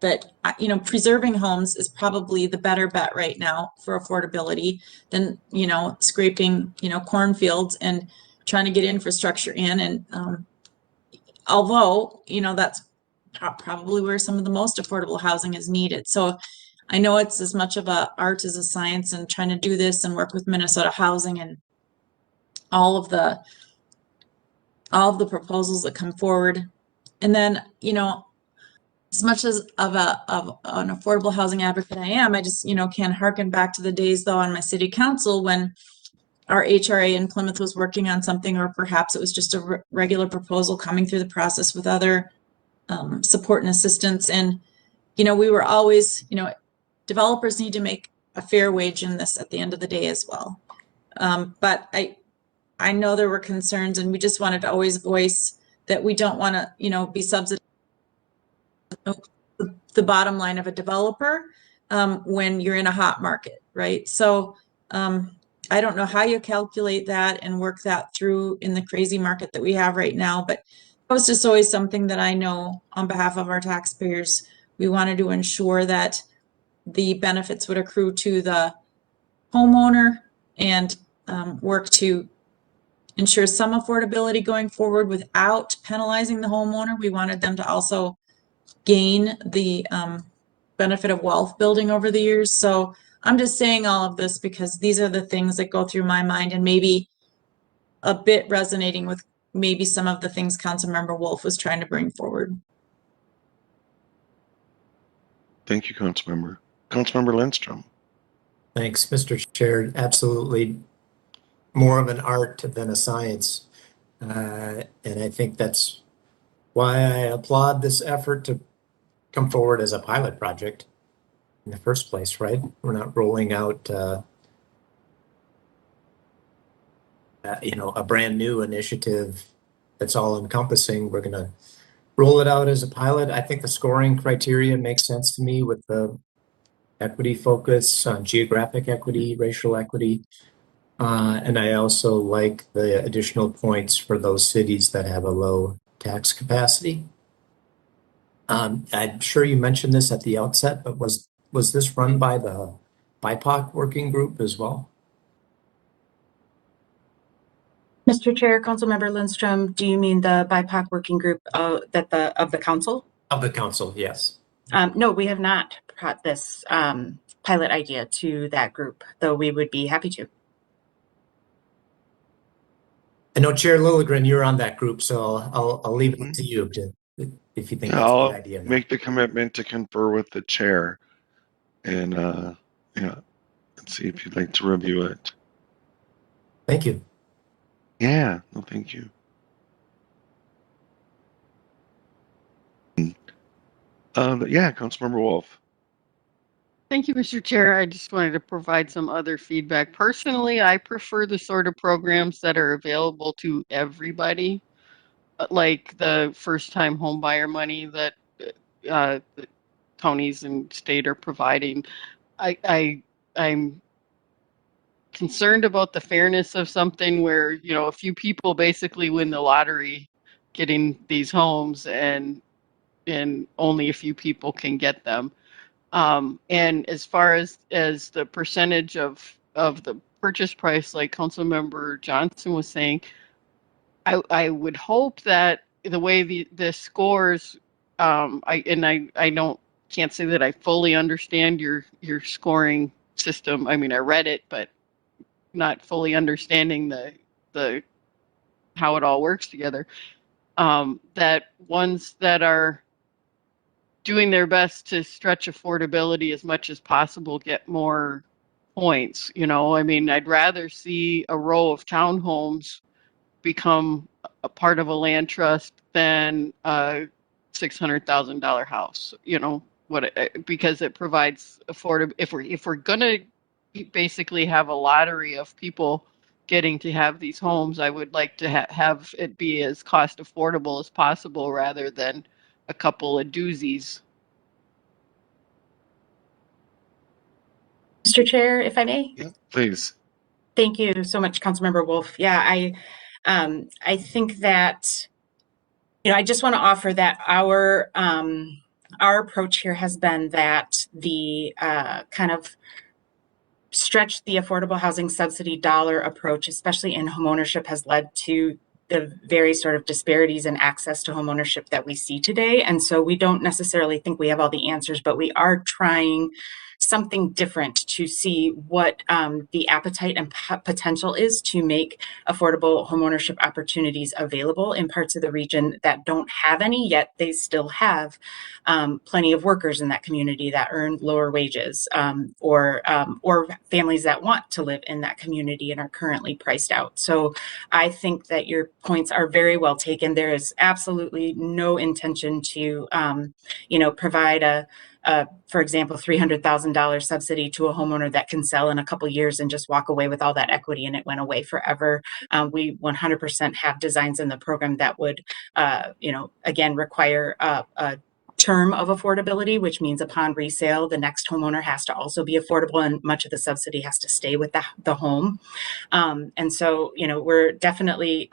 that, you know, preserving homes is probably the better bet right now for affordability than, you know, scraping, you know, cornfields and trying to get infrastructure in. And although, you know, that's probably where some of the most affordable housing is needed. So I know it's as much of a art as a science, and trying to do this and work with Minnesota Housing and all of the proposals that come forward. And then, you know, as much as of an affordable housing advocate I am, I just, you know, can harken back to the days though on my city council when our HRA in Plymouth was working on something, or perhaps it was just a regular proposal coming through the process with other support and assistance. And, you know, we were always, you know, developers need to make a fair wage in this at the end of the day as well. But I know there were concerns, and we just wanted to always voice that we don't want to, you know, be subsidizing the bottom line of a developer when you're in a hot market, right? So I don't know how you calculate that and work that through in the crazy market that we have right now, but it was just always something that I know on behalf of our taxpayers, we wanted to ensure that the benefits would accrue to the homeowner and work to ensure some affordability going forward without penalizing the homeowner. We wanted them to also gain the benefit of wealth building over the years. So I'm just saying all of this because these are the things that go through my mind, and maybe a bit resonating with maybe some of the things Councilmember Wolf was trying to bring forward. Thank you, Councilmember. Councilmember Lindstrom. Thanks, Mr. Chair. Absolutely more of an art than a science. And I think that's why I applaud this effort to come forward as a pilot project in the first place, right? We're not rolling out, you know, a brand new initiative that's all encompassing. We're going to roll it out as a pilot. I think the scoring criteria makes sense to me with the equity focus on geographic equity, racial equity. And I also like the additional points for those cities that have a low tax capacity. I'm sure you mentioned this at the outset, but was this run by the BIPOC working group as well? Mr. Chair, Councilmember Lindstrom, do you mean the BIPOC working group of the council? Of the council, yes. No, we have not brought this pilot idea to that group, though we would be happy to. I know Chair Lilligren, you're on that group, so I'll leave it to you if you think that's a I'll good idea. make the commitment to confer with the chair and yeah, and see if you'd like to review it. Thank you. Yeah, no, thank you. Yeah, Councilmember Wolf. Thank you, Mr. Chair. I just wanted to provide some other feedback. Personally, I prefer the sort of programs that are available to everybody, like the first-time home buyer money that the counties and state are providing. I'm concerned about the fairness of something where, you know, a few people basically win the lottery getting these homes and only a few people can get them. And as far as the percentage of the purchase price, like Councilmember Johnson was saying, I would hope that the way the scores, I can't say that I fully understand your scoring system. I mean, I read it, but not fully understanding the how it all works together. That ones that are doing their best to stretch affordability as much as possible get more points. You know, I mean, I'd rather see a row of townhomes become a part of a land trust than a $600,000 house. You know because it provides affordable. If we're gonna basically have a lottery of people getting to have these homes, I would like to have it be as cost affordable as possible rather than a couple of doozies. Mr. Chair, if I may? Yeah, please. Thank you so much, Councilmember Wolf. Yeah, I think that, you know, I just want to offer that our approach here has been that the kind of stretch the affordable housing subsidy dollar approach, especially in homeownership, has led to the very sort of disparities in access to homeownership that we see today. And so we don't necessarily think we have all the answers, but we are trying something different to see what the appetite and potential is to make affordable homeownership opportunities available in parts of the region that don't have any, yet they still have plenty of workers in that community that earn lower wages, or families that want to live in that community and are currently priced out. So I think that your points are very well taken. There is absolutely no intention to, provide for example, $300,000 subsidy to a homeowner that can sell in a couple years and just walk away with all that equity and it went away forever. We 100% have designs in the program that would, again, require a term of affordability, which means upon resale, the next homeowner has to also be affordable and much of the subsidy has to stay with the home. And so, we're definitely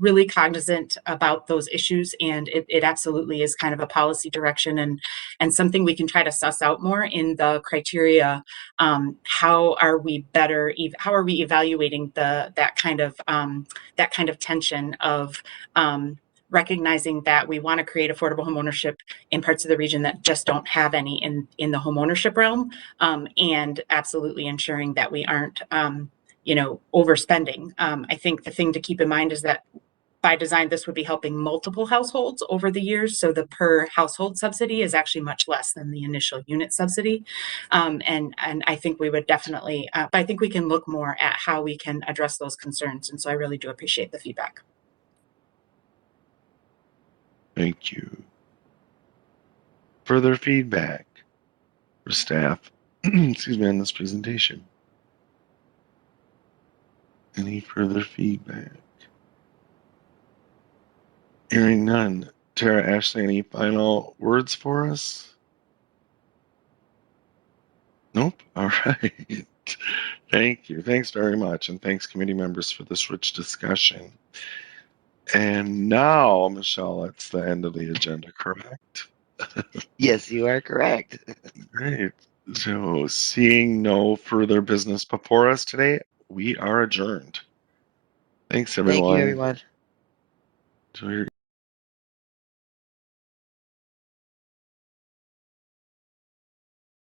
really cognizant about those issues, and it absolutely is kind of a policy direction and something we can try to suss out more in the criteria. How are we evaluating that kind of tension of recognizing that we want to create affordable homeownership in parts of the region that just don't have any in the homeownership realm, and absolutely ensuring that we aren't overspending. I think the thing to keep in mind is that by design, this would be helping multiple households over the years. So the per household subsidy is actually much less than the initial unit subsidy. And I think we would definitely, but I think we can look more at how we can address those concerns. And so I really do appreciate the feedback. Thank you. Further feedback for staff, excuse me, on this presentation? Any further feedback? Hearing none. Tara, Ashley, any final words for us? Nope. All right. Thank you. Thanks very much. And thanks, committee members, for this rich discussion. And now, Michelle, it's the end of the agenda, correct? Yes, you are correct. Great. So, seeing no further business before us today, we are adjourned. Thanks, everyone. Thank you, everyone. Enjoy your